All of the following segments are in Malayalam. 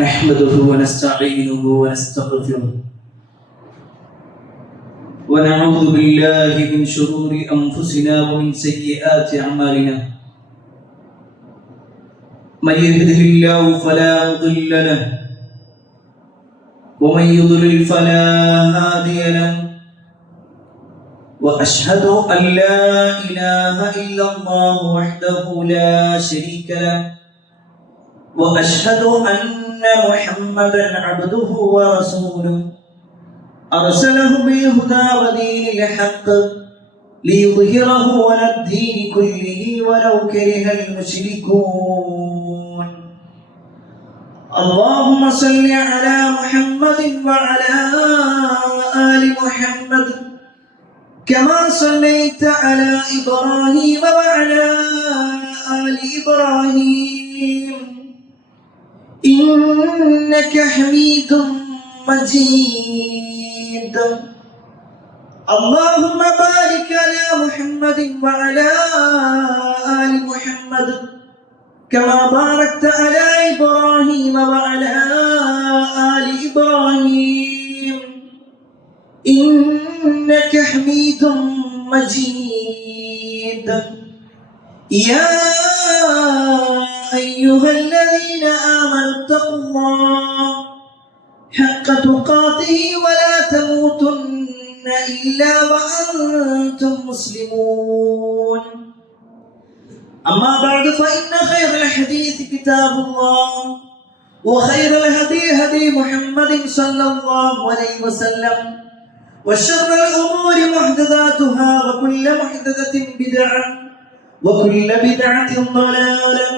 نحمده ونستعينه ونستغفره ونعوذ بالله من شرور أنفسنا ومن سيئات أعمالنا من يهده الله فلا مضل له ومن يضلل فلا هادي له وأشهد أن لا إله إلا الله وحده لا شريك له وأشهد أن محمدا عبده ورسوله أرسله بالهدى ودين الحق ليظهره على الدين كله ولو كره المشركون اللهم صل على محمد وعلى آل محمد كما صليت على إبراهيم وعلى آل إبراهيم إنك حميد مجيد اللهم بارك على محمد وعلى آل محمد كما باركت على إبراهيم وعلى آل إبراهيم إنك حميد مجيد يا أيها الذين آمنوا اتقوا الله حق تقاته ولا تموتن إلا وأنتم مسلمون أما بعد فإن خير الحديث كتاب الله وخير الهدي هدي محمد صلى الله عليه وسلم وشر الأمور محدثاتها وكل محدثة بدعة وكل بدعة ضلالة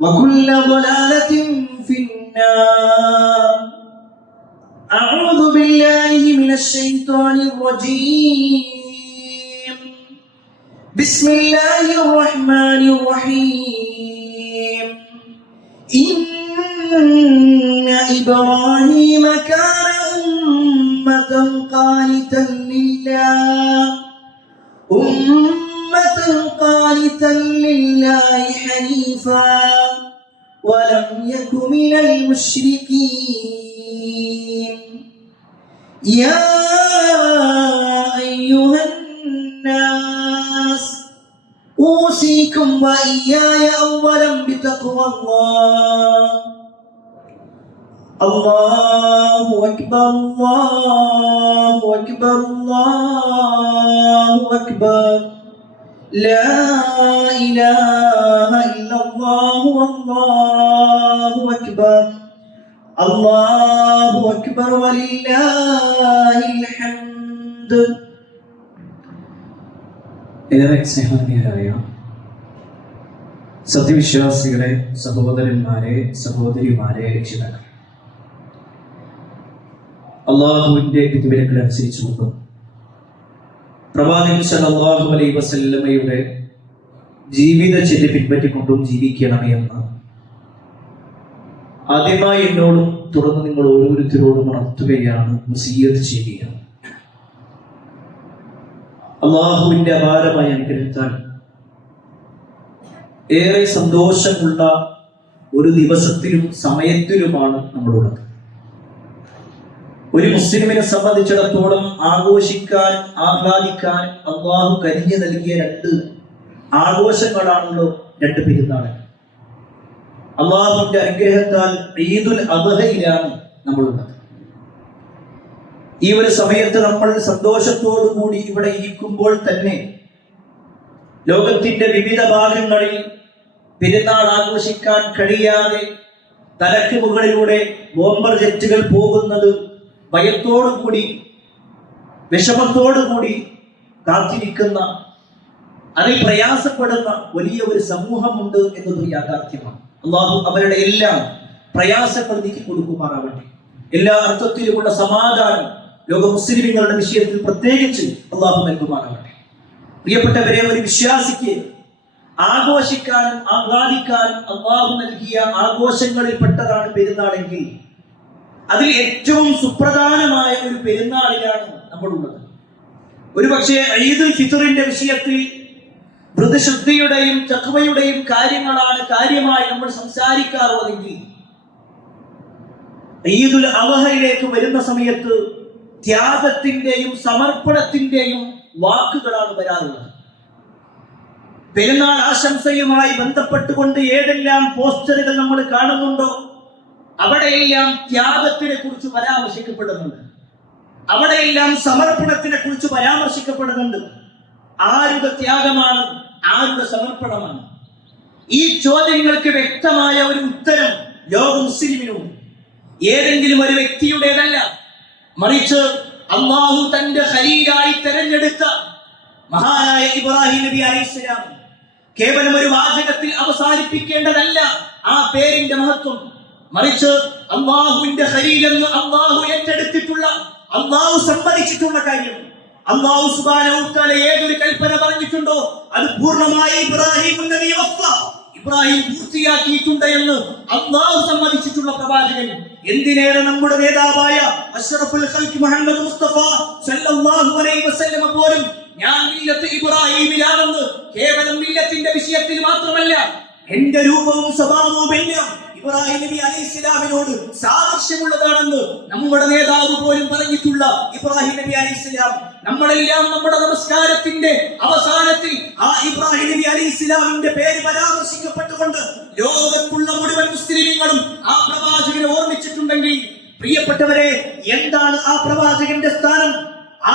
وكل ضلالة في النار أعوذ بالله من الشيطان الرجيم بسم الله الرحمن الرحيم إن إبراهيم كان أمة قانتا لله حنيفا ولم يك من المشركين يا أيها الناس أوصيكم وإياي أولا بتقوى الله الله أكبر الله أكبر الله أكبر لا إله إلا الله والله أكبر الله أكبر ولله الحمد. ഏറെ സ്നേഹനീയരായ സത്യവിശ്വാസികളെ, സഹോദരന്മാരെ, സഹോദരിമാരെ, രക്ഷിതാക്കളെ, അള്ളാഹുവിന്റെ വിധിവിലക്കുകൾ അനുസരിച്ചുകൊണ്ടും പ്രവാചകൻ സല്ലല്ലാഹു അലൈഹി വസല്ലമയുടെ ജീവിതചര്യ പിൻപറ്റിക്കൊണ്ടും ജീവിക്കണമേ എന്ന് ആദ്യമായി എന്നോടും തുടർന്ന് നിങ്ങൾ ഓരോരുത്തരോടും ഉണർത്തുകയാണ്, വസിയ്യത്ത് ചെയ്യുകയാണ്. അള്ളാഹുവിന്റെ അപാരമായ അനുഗ്രഹത്താൽ ഏറെ സന്തോഷമുള്ള ഒരു ദിവസത്തിലും സമയത്തിലുമാണ് നമ്മളുള്ളത്. ഒരു മുസ്ലിമിനെ സംബന്ധിച്ചിടത്തോളം ആഘോഷിക്കാൻ, ആഹ്ലാദിക്കാൻ അള്ളാഹു കനിഞ്ഞു നൽകിയ രണ്ട് ആഘോഷങ്ങളാണല്ലോ രണ്ട് പെരുന്നാളുകൾ. അള്ളാഹുവിന്റെ അനുഗ്രഹത്താൽ ഈദുൽ അദ്ഹയിലാണ് നമ്മളുള്ളത്. ഈ ഒരു സമയത്ത് നമ്മൾ സന്തോഷത്തോടു കൂടി ഇവിടെ ഇരിക്കുമ്പോൾ തന്നെ ലോകത്തിന്റെ വിവിധ ഭാഗങ്ങളിൽ പെരുന്നാൾ ആഘോഷിക്കാൻ കഴിയാതെ തലയ്ക്ക് മുകളിലൂടെ ബോംബർ ജെറ്റുകൾ പോകുന്നത് ഭയത്തോടുകൂടി, വിഷമത്തോടുകൂടി കാത്തിരിക്കുന്ന, അതിൽ പ്രയാസപ്പെടുന്ന വലിയ ഒരു സമൂഹമുണ്ട് എന്നതൊരു യാഥാർത്ഥ്യമാണ്. അള്ളാഹു അവരുടെ എല്ലാം പ്രയാസങ്ങൾ നീക്കി കൊടുക്കുമാറാവട്ടെ. എല്ലാ അർത്ഥത്തിലുമുള്ള സമാധാനം ലോക മുസ്ലിമുകളുടെ വിഷയത്തിൽ പ്രത്യേകിച്ച് അള്ളാഹു നൽകുമാറാവട്ടെ. പ്രിയപ്പെട്ടവരെ, ഒരു വിശ്വാസിക്ക് ആഘോഷിക്കാനും ആഹ്ലാദിക്കാനും അള്ളാഹു നൽകിയ ആഘോഷങ്ങളിൽ പെട്ടതാണ് പെരുന്നാളെങ്കിൽ അതിൽ ഏറ്റവും സുപ്രധാനമായ ഒരു പെരുന്നാളിലാണ് നമ്മളുള്ളത്. ഒരുപക്ഷെ ഈദുൽ ഫിത്റിന്റെ വിഷയത്തിൽ ധൃതശുദ്ധിയുടെയും തഖ്വയുടെയും കാര്യങ്ങളാണ് കാര്യമായി നമ്മൾ സംസാരിക്കാറുള്ളതെങ്കിൽ ഈദുൽ അദ്ഹയിലേക്ക് വരുന്ന സമയത്ത് ത്യാഗത്തിന്റെയും സമർപ്പണത്തിന്റെയും വാക്കുകളാണ് വരാറുള്ളത്. പെരുന്നാൾ ആശംസയുമായി ബന്ധപ്പെട്ടുകൊണ്ട് ഏതെല്ലാം പോസ്റ്ററുകൾ നമ്മൾ കാണുന്നുണ്ടോ അവിടെയെല്ലാം ത്യാഗത്തിനെ കുറിച്ച് പരാമർശിക്കപ്പെടുന്നുണ്ട്, അവിടെയെല്ലാം സമർപ്പണത്തിനെ കുറിച്ച് പരാമർശിക്കപ്പെടുന്നുണ്ട്. ആരുടെ ത്യാഗമാണ്, ആരുടെ സമർപ്പണമാണ്? ഈ ചോദ്യങ്ങൾക്ക് വ്യക്തമായ ഒരു ഉത്തരം ലോക മുസ്ലിമിനുണ്ട്. ഏതെങ്കിലും ഒരു വ്യക്തിയുടേതല്ല, മറിച്ച് അല്ലാഹു തന്റെ ഖലീലായി തെരഞ്ഞെടുത്ത മഹാനായ ഇബ്രാഹിം നബി അലൈഹിസ്സലാം. കേവലം ഒരു വാചകത്തിൽ അവസാനിപ്പിക്കേണ്ടതല്ല ആ പേരിന്റെ മഹത്വം, മറിച്ച് അല്ലാഹുവിന്റെ ഖലീൽ എന്ന് അല്ലാഹു ഏറ്റെടുത്തിട്ടുള്ള, അല്ലാഹു സമ്മതിച്ചിട്ടുള്ള കാര്യം. അല്ലാഹു സുബ്ഹാനഹു വ തആല ഏതൊരു കൽപ്പന പറഞ്ഞിട്ടുണ്ടോ അത് പൂർണ്ണമായി ഇബ്രാഹിം പൂർത്തിയാക്കിയിട്ടുണ്ട് എന്ന് അല്ലാഹു സമ്മതിച്ചിട്ടുള്ള പ്രവാചകൻ. എന്തിനേറെ നമ്മുടെ നേതാവായ അഷ്റഫുൽ ഖൽഖ് മുഹമ്മദ് മുസ്തഫ സല്ലല്ലാഹു അലൈഹി വസല്ലം പോലും ഞാൻ മില്ലത്ത് ഇബ്രാഹിമിലാണെന്ന് കേവലം മില്ലത്തിന്റെ വിഷയത്തിൽ മാത്രമല്ല, എന്റെ രൂപവും സ്വഭാവവും എല്ലാം ഇബ്രാഹിം നബി അലൈഹിസ്സലാമിനോട് സാദൃശ്യമുള്ളതാണെന്ന് നമ്മുടെ നേതാവ് പോലും പറഞ്ഞിട്ടുള്ള ഇബ്രാഹിം നബി അലൈഹിസ്സലാം. നമ്മളെല്ലാം നമ്മുടെ നമസ്കാരത്തിന്റെ അവസാനത്തിൽ ആ ഇബ്രാഹിം നബി അലൈഹിസ്സലാമിന്റെ പേര് പരാമർശിക്കപ്പെട്ടുകൊണ്ട് ലോകത്തുള്ള മുഴുവൻ മുസ്ലിമീങ്ങളും ആ പ്രവാചകനെ ഓർമ്മിച്ചിട്ടുണ്ടെങ്കിൽ, പ്രിയപ്പെട്ടവരെ, എന്താണ് ആ പ്രവാചകന്റെ സ്ഥാനം?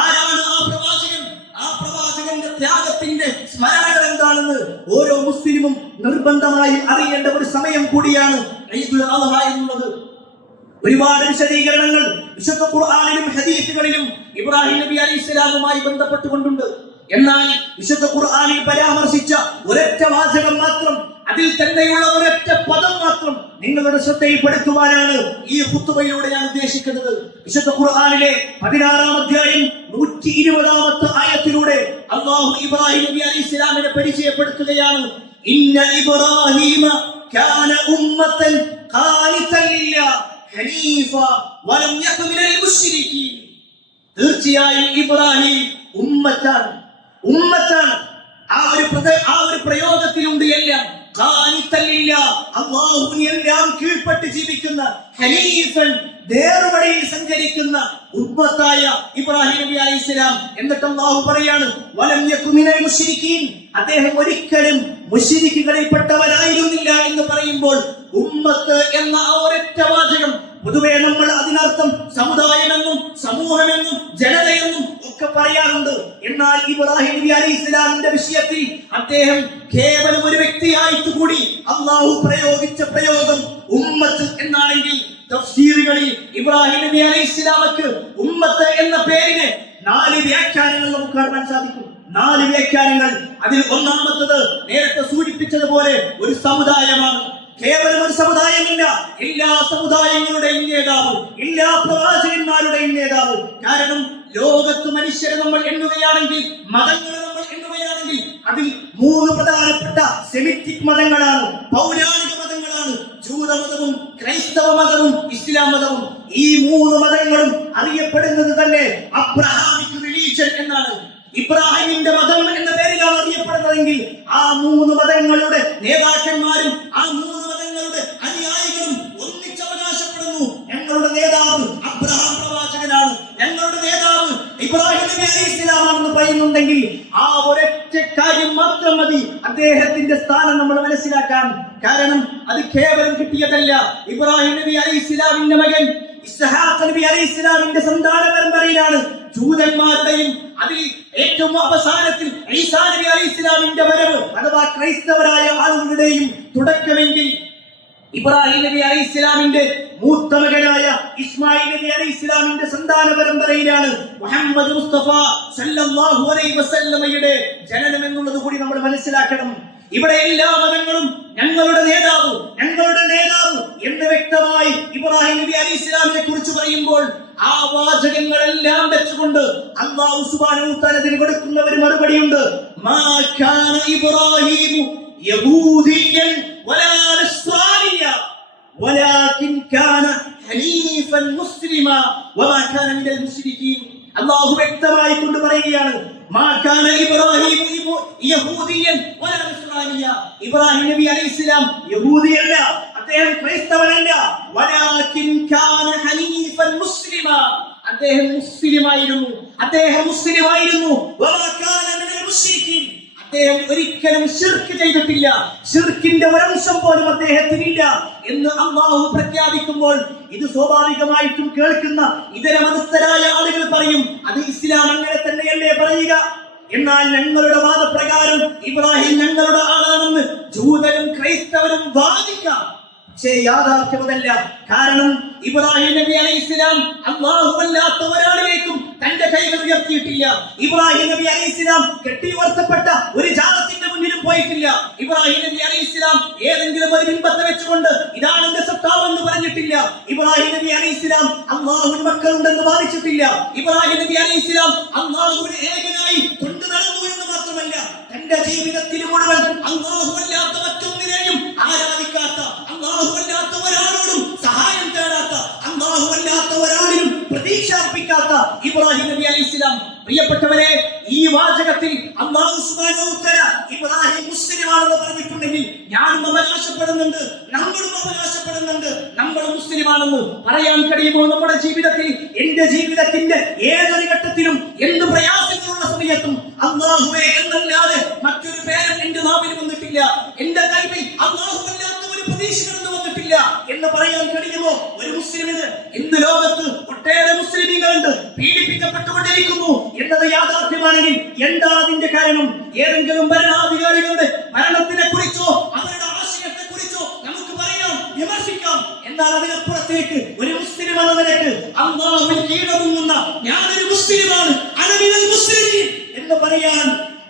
ആരാണ് ആ പ്രവാചകൻ? ആ പ്രവാചകന്റെ ത്യാഗത്തിന്റെ സ്മരണകൾ എന്താണെന്ന് ഓരോ മുസ്ലിമും നിർബന്ധമായും അറിയേണ്ട ഒരു സമയം കൂടിയാണ് ഈദുൽ അദ്ഹ എന്നുള്ളത്. ഒരുപാട് വിശദീകരണങ്ങൾ വിശുദ്ധ ഖുർആനിലും ഹദീസുകളിലും ഇബ്രാഹിം നബി അലൈഹിസ്സലാമുമായി ബന്ധപ്പെട്ടുകൊണ്ടുണ്ട്. എന്നാൽ വിശുദ്ധ ഖുർആനിൽ പരാമർശിച്ച ഒരൊറ്റ വാചകം മാത്രം, അതിൽ തന്നെയുള്ള ഒരൊറ്റ പദം മാത്രം നിങ്ങളുടെ ശ്രദ്ധയിൽപ്പെടുത്തുവാനാണ് ഈ ഖുത്ബയിലൂടെ ഞാൻ ഉദ്ദേശിക്കുന്നത്. വിശുദ്ധ ഖുർആനിലെ 16-ാം അധ്യായം 120-ാമത്തെ ആയത്തിലൂടെ അല്ലാഹു ഇബ്രാഹിം നബി അലൈഹിസ്സലാമിനെ പരിചയപ്പെടുത്തുകയാണ്. ഇന്ന ഇബ്രാഹീമ കാന ഉമ്മത്തൻ ഖാനിതൻ ലില്ലാഹി ഹനീഫ വലം യകുൻ മിനൽ മുശ്രികീൻ. തീർച്ചയായും ഇബ്രാഹിം ഉമ്മത്താണ്. ആ ഒരു പ്രയോഗത്തിലുണ്ട് എല്ലാം. അല്ലാഹുവിന് എല്ലാം കീഴ്പ്പെട്ട് ജീവിക്കുന്ന, ഹനീഫൻ നേർവഴിയിൽ സഞ്ചരിക്കുന്ന ഉമ്മത്തായ ഇബ്രാഹിം നബി അലൈഹിസ്സലാം. എന്നിട്ട് അല്ലാഹു പറയാണ് വലം യകുൻ മിനൽ മുശ്രികീൻ, അദ്ദേഹം ഒരിക്കലും മുശ്രിക്കുകളിൽപ്പെട്ടവരായിരുന്നില്ല എന്ന് പറയുമ്പോൾ ഉമ്മത്ത് എന്ന ആ ഒരൊറ്റ വാചകം, പൊതുവെ നമ്മൾ അതിനർത്ഥം സമുദായമെന്നും സമൂഹമെന്നും ജനതയെന്നും ഒക്കെ പറയാറുണ്ട്. എന്നാൽ ഇബ്രാഹിം നബി അലൈഹിസ്സലാമിന്റെ വിഷയത്തിൽ അദ്ദേഹം കേവലം ഒരു വ്യക്തിയായിട്ട് കൂടി അല്ലാഹു പ്രയോഗിച്ച പ്രയോഗം ഉമ്മത്ത് എന്നാണെങ്കിൽ, തഫ്സീറുകളിൽ ഇബ്രാഹിം നബി അലൈഹിസ്സലാമക്ക് ഉമ്മത്ത് എന്ന പേരിന് 4 വ്യാഖ്യാനങ്ങൾ നമുക്ക് കാണാൻ സാധിക്കും. 4 വ്യാഖ്യാനങ്ങൾ. അതിൽ ഒന്നാമത്തത് നേരത്തെ സൂചിപ്പിച്ചതുപോലെ ഒരു സമുദായമാണ്. കേവലം ഒരു സമുദായമല്ല, എല്ലാ സമുദായങ്ങളുടെയും നേതാവ്, എല്ലാ പ്രവാചകന്മാരുടെയും നേതാവ്. കാരണം ലോകത്ത് മനുഷ്യരെ നമ്മൾ എണ്ണുകയാണെങ്കിൽ, മതങ്ങളെ നമ്മൾ എണ്ണുകയാണെങ്കിൽ, അതിൽ 3 പ്രധാനപ്പെട്ട സെമിറ്റിക് മതങ്ങളാണ്, പൗരാണിക മതങ്ങളാണ്. ജൂതമതവും ക്രൈസ്തവ മതവും ഇസ്ലാം മതവും. ഈ 3 മതങ്ങളും അറിയപ്പെടുന്നത് തന്നെ അബ്രഹാമിക് റിലീജിയൻ എന്നാണ്. ഇബ്രാഹിമിന്റെ മതം എന്ന പേരിലാണ് അറിയപ്പെടുന്നതെങ്കിൽ ആ 3 മതങ്ങളുടെ നേതാക്കന്മാരും ആ 3 മതങ്ങളുടെ അനുയായികളും ഒന്നിച്ചവകാശപ്പെടുന്നു, ഞങ്ങളുടെ നേതാവ് അബ്രഹാം പ്രവാചകനാണ്, ഞങ്ങളുടെ നേതാവ് ഇബ്രാഹിം നബി അലൈഹിസ്സലാമാണെന്ന് പറയുന്നുണ്ടെങ്കിൽ ആ ഒരൊറ്റ കാര്യം മാത്രം മതി അദ്ദേഹത്തിന്റെ സ്ഥാനം നമ്മൾ മനസ്സിലാക്കാൻ. കാരണം അത് കേവലം കിട്ടിയതല്ല. ഇബ്രാഹിം നബി അലൈഹിസ്സലാമിന്റെ മകൻ ഇസ്ഹാഖ് നബി അലൈഹിസ്സലാമിന്റെ സന്താന പരമ്പരയിലാണ് ജൂതന്മാരുടെയും അതിൽ ഏറ്റവും അവസാനത്തിൽ ഈസാ നബി അലൈഹിസ്സലാമിന്റെ വരവ് അഥവാ ക്രൈസ്തവരായ ആളുകളുടെയും തുടക്കമെങ്കിൽ, ഇബ്രാഹിം നബി അലൈഹിസ്സലാമിന്റെ മൂത്ത മകനായ ഇസ്മായിൽ നബി അലൈഹിസ്സലാമിന്റെ സന്താന പരമ്പരയിലാണ് മുഹമ്മദ് മുസ്തഫ സല്ലല്ലാഹു അലൈഹി വസല്ലമയുടെ ജനനം എന്നുള്ളത് കൂടി നമ്മൾ മനസ്സിലാക്കണം. ഇവിടെ എല്ലാ മതങ്ങളും ഞങ്ങളുടെ നേതാവ് എന്ന് വ്യക്തമായി ഇബ്രാഹിം നബി അലൈഹിസ്സലാമിനെ കുറിച്ച് പറയുമ്പോൾ ആ വാചകങ്ങളെല്ലാം വെച്ചുകൊണ്ട് അല്ലാഹു സുബ്ഹാനഹു വ തആല അതിന് കൊടുക്കുന്ന ഒരു മറുപടിയുണ്ട്. മാ കാന ഇബ്രാഹീമു യഹൂദിയൻ വലാ നസ്റാനിയ വലാകിൻ കാന ഹനീഫൻ മുസ്ലിമ വമാ കാന മിനൽ മുശ്രികീൻ. അല്ലാഹു വ്യക്തമായി കൊണ്ട് പറയുകയാണ്, മാ കാന ഇബ്രാഹീമു യഹൂദിയൻ വലാ നസ്റാനിയ. ഇബ്രാഹിം നബി അലൈഹിസ്സലാം യഹൂദിയല്ല, അദ്ദേഹം ക്രൈസ്തവനല്ല. വലാകിൻ വലാകിൻ കാന ഹനീഫൻ മുസ്ലിമ, അദ്ദേഹം മുസ്ലിമായിരുന്നു, അദ്ദേഹം മുസ്ലിമായിരുന്നു. വമാ കാന മിനൽ മുശ്രിക്കീൻ, അദ്ദേഹം ഒരിക്കലും ശിർക്ക് ചെയ്തിട്ടില്ല, ശിർക്കിന്റെ ഒരംശം പോലും അദ്ദേഹത്തിനില്ല എന്ന് അല്ലാഹു പ്രഖ്യാപിക്കുമ്പോൾ ഇത് സ്വാഭാവികമായിട്ടും കേൾക്കുന്ന ഇതര മതസ്ഥരായ ആളുകൾ പറയും, അത് ഇസ്ലാം അങ്ങനെ തന്നെയല്ലേ പറയുക. എന്നാൽ ഞങ്ങളുടെ വാദപ്രകാരം ഇബ്രാഹിം ഞങ്ങളുടെ ആളാണെന്ന് ജൂതരും ക്രൈസ്തവരും വാദിക്കാം. പക്ഷേ യാഥാർത്ഥ്യമതല്ല. കാരണം ഇബ്രാഹിം നബി അലൈഹിസ്സലാം അല്ലാഹുവല്ലാത്ത ഒരാളിലേക്കും തന്റെ കൈകൾ ഉയർത്തിയിട്ടില്ല. ഇബ്രാഹിം നബി അലൈഹിസ്സലാം കെട്ടിയുയർത്തപ്പെട്ട ഒരു ജാലത്തിന്റെ മുന്നിലും പോയിട്ടില്ല. ഇബ്രാഹിം നബി അലൈഹിസ്സലാം ഏതെങ്കിലും ഒരു ബിംബത്തെ വെച്ചുകൊണ്ട് ഇതാണ് എന്റെ സത്താവ് എന്ന് പറഞ്ഞിട്ടില്ല. ഇബ്രാഹിം നബി അലൈഹിസ്സലാം അല്ലാഹുവിന് മക്കളുണ്ടെന്ന് വാദിച്ചിട്ടില്ല. ഇബ്രാഹിം നബി അലൈഹിസ്സലാം അല്ലാഹുവിനെ ഏകനായി കൊണ്ടു നടന്നു എന്ന് മാത്രമല്ല, തന്റെ ജീവിതത്തിൽ മുഴുവൻ അല്ലാഹുവല്ലാത്ത മറ്റൊന്നിനെയും ആരാധിക്കാത്ത, അല്ലാഹുവല്ലാത്ത ഒരാളോടും സഹായം തേടാത്ത, അല്ലാഹുവല്ലാത്ത ഒരാളിലും പ്രതീക്ഷ അർപ്പിക്കാത്ത ഇബ്രാഹിം നബി അലൈഹിസ്സലാം. പ്രിയപ്പെട്ടവരെ, ഈ വാചകത്തിൽ അല്ലാഹു സുബ്ഹാനഹു വ തആല ഇബ്രാഹിം മുസ്ലിമാണെന്ന് പറഞ്ഞിട്ടുണ്ടെങ്കിൽ ഞാനും അവകാശപ്പെടുന്നുണ്ട്, നമ്മളും അവകാശപ്പെടുന്നുണ്ട് നമ്മൾ മുസ്ലിമാണെന്ന് പറയാൻ കഴിയുമോ? നമ്മുടെ ജീവിതത്തിൽ, എന്റെ ജീവിതത്തിന്റെ ഏതൊരു ഘട്ടത്തിലും എന്ത് പ്രയാസങ്ങളുള്ള സമയത്തും അല്ലാഹുവേ എന്നല്ലാതെ മറ്റൊരു പേരും എന്റെ നാവിൽ വന്നിട്ടില്ല, എന്റെ കൽവിൽ അല്ലാഹുവല്ലാത്ത ഒരു പ്രതീക്ഷ കടന്നു വന്നിട്ടില്ല എന്ന് പറയാൻ കഴിയുമോ ഒരു മുസ്ലിമിന്? ഇന്ന് ലോകത്ത് ഒട്ടേറെ മുസ്ലിമീങ്ങളുണ്ട്, പീഡിപ്പിക്കപ്പെട്ടുകൊണ്ടിരിക്കുന്നു എന്നത് യാഥാർത്ഥ്യമാണെങ്കിൽ എന്താണ് അതിന്റെ കാരണം? ഏതെങ്കിലും ഭരണാധികാരികളുടെ ഭരണത്തിനെ കുറിച്ചോ അവരുടെ ആശയത്തെ കുറിച്ചോ നമുക്ക് പറയാം, വിമർശിക്കാം. എന്നാൽ അതിനപ്പുറത്തേക്ക് ഒരു മുസ്ലിം എന്ന നിലക്ക് അല്ലാഹുവിൽ കീഴടങ്ങുന്ന ഞാനൊരു മുസ്ലിമാണ്, അനമിനൽ മുസ്ലിമീൻ എന്ന് പറയാൻ,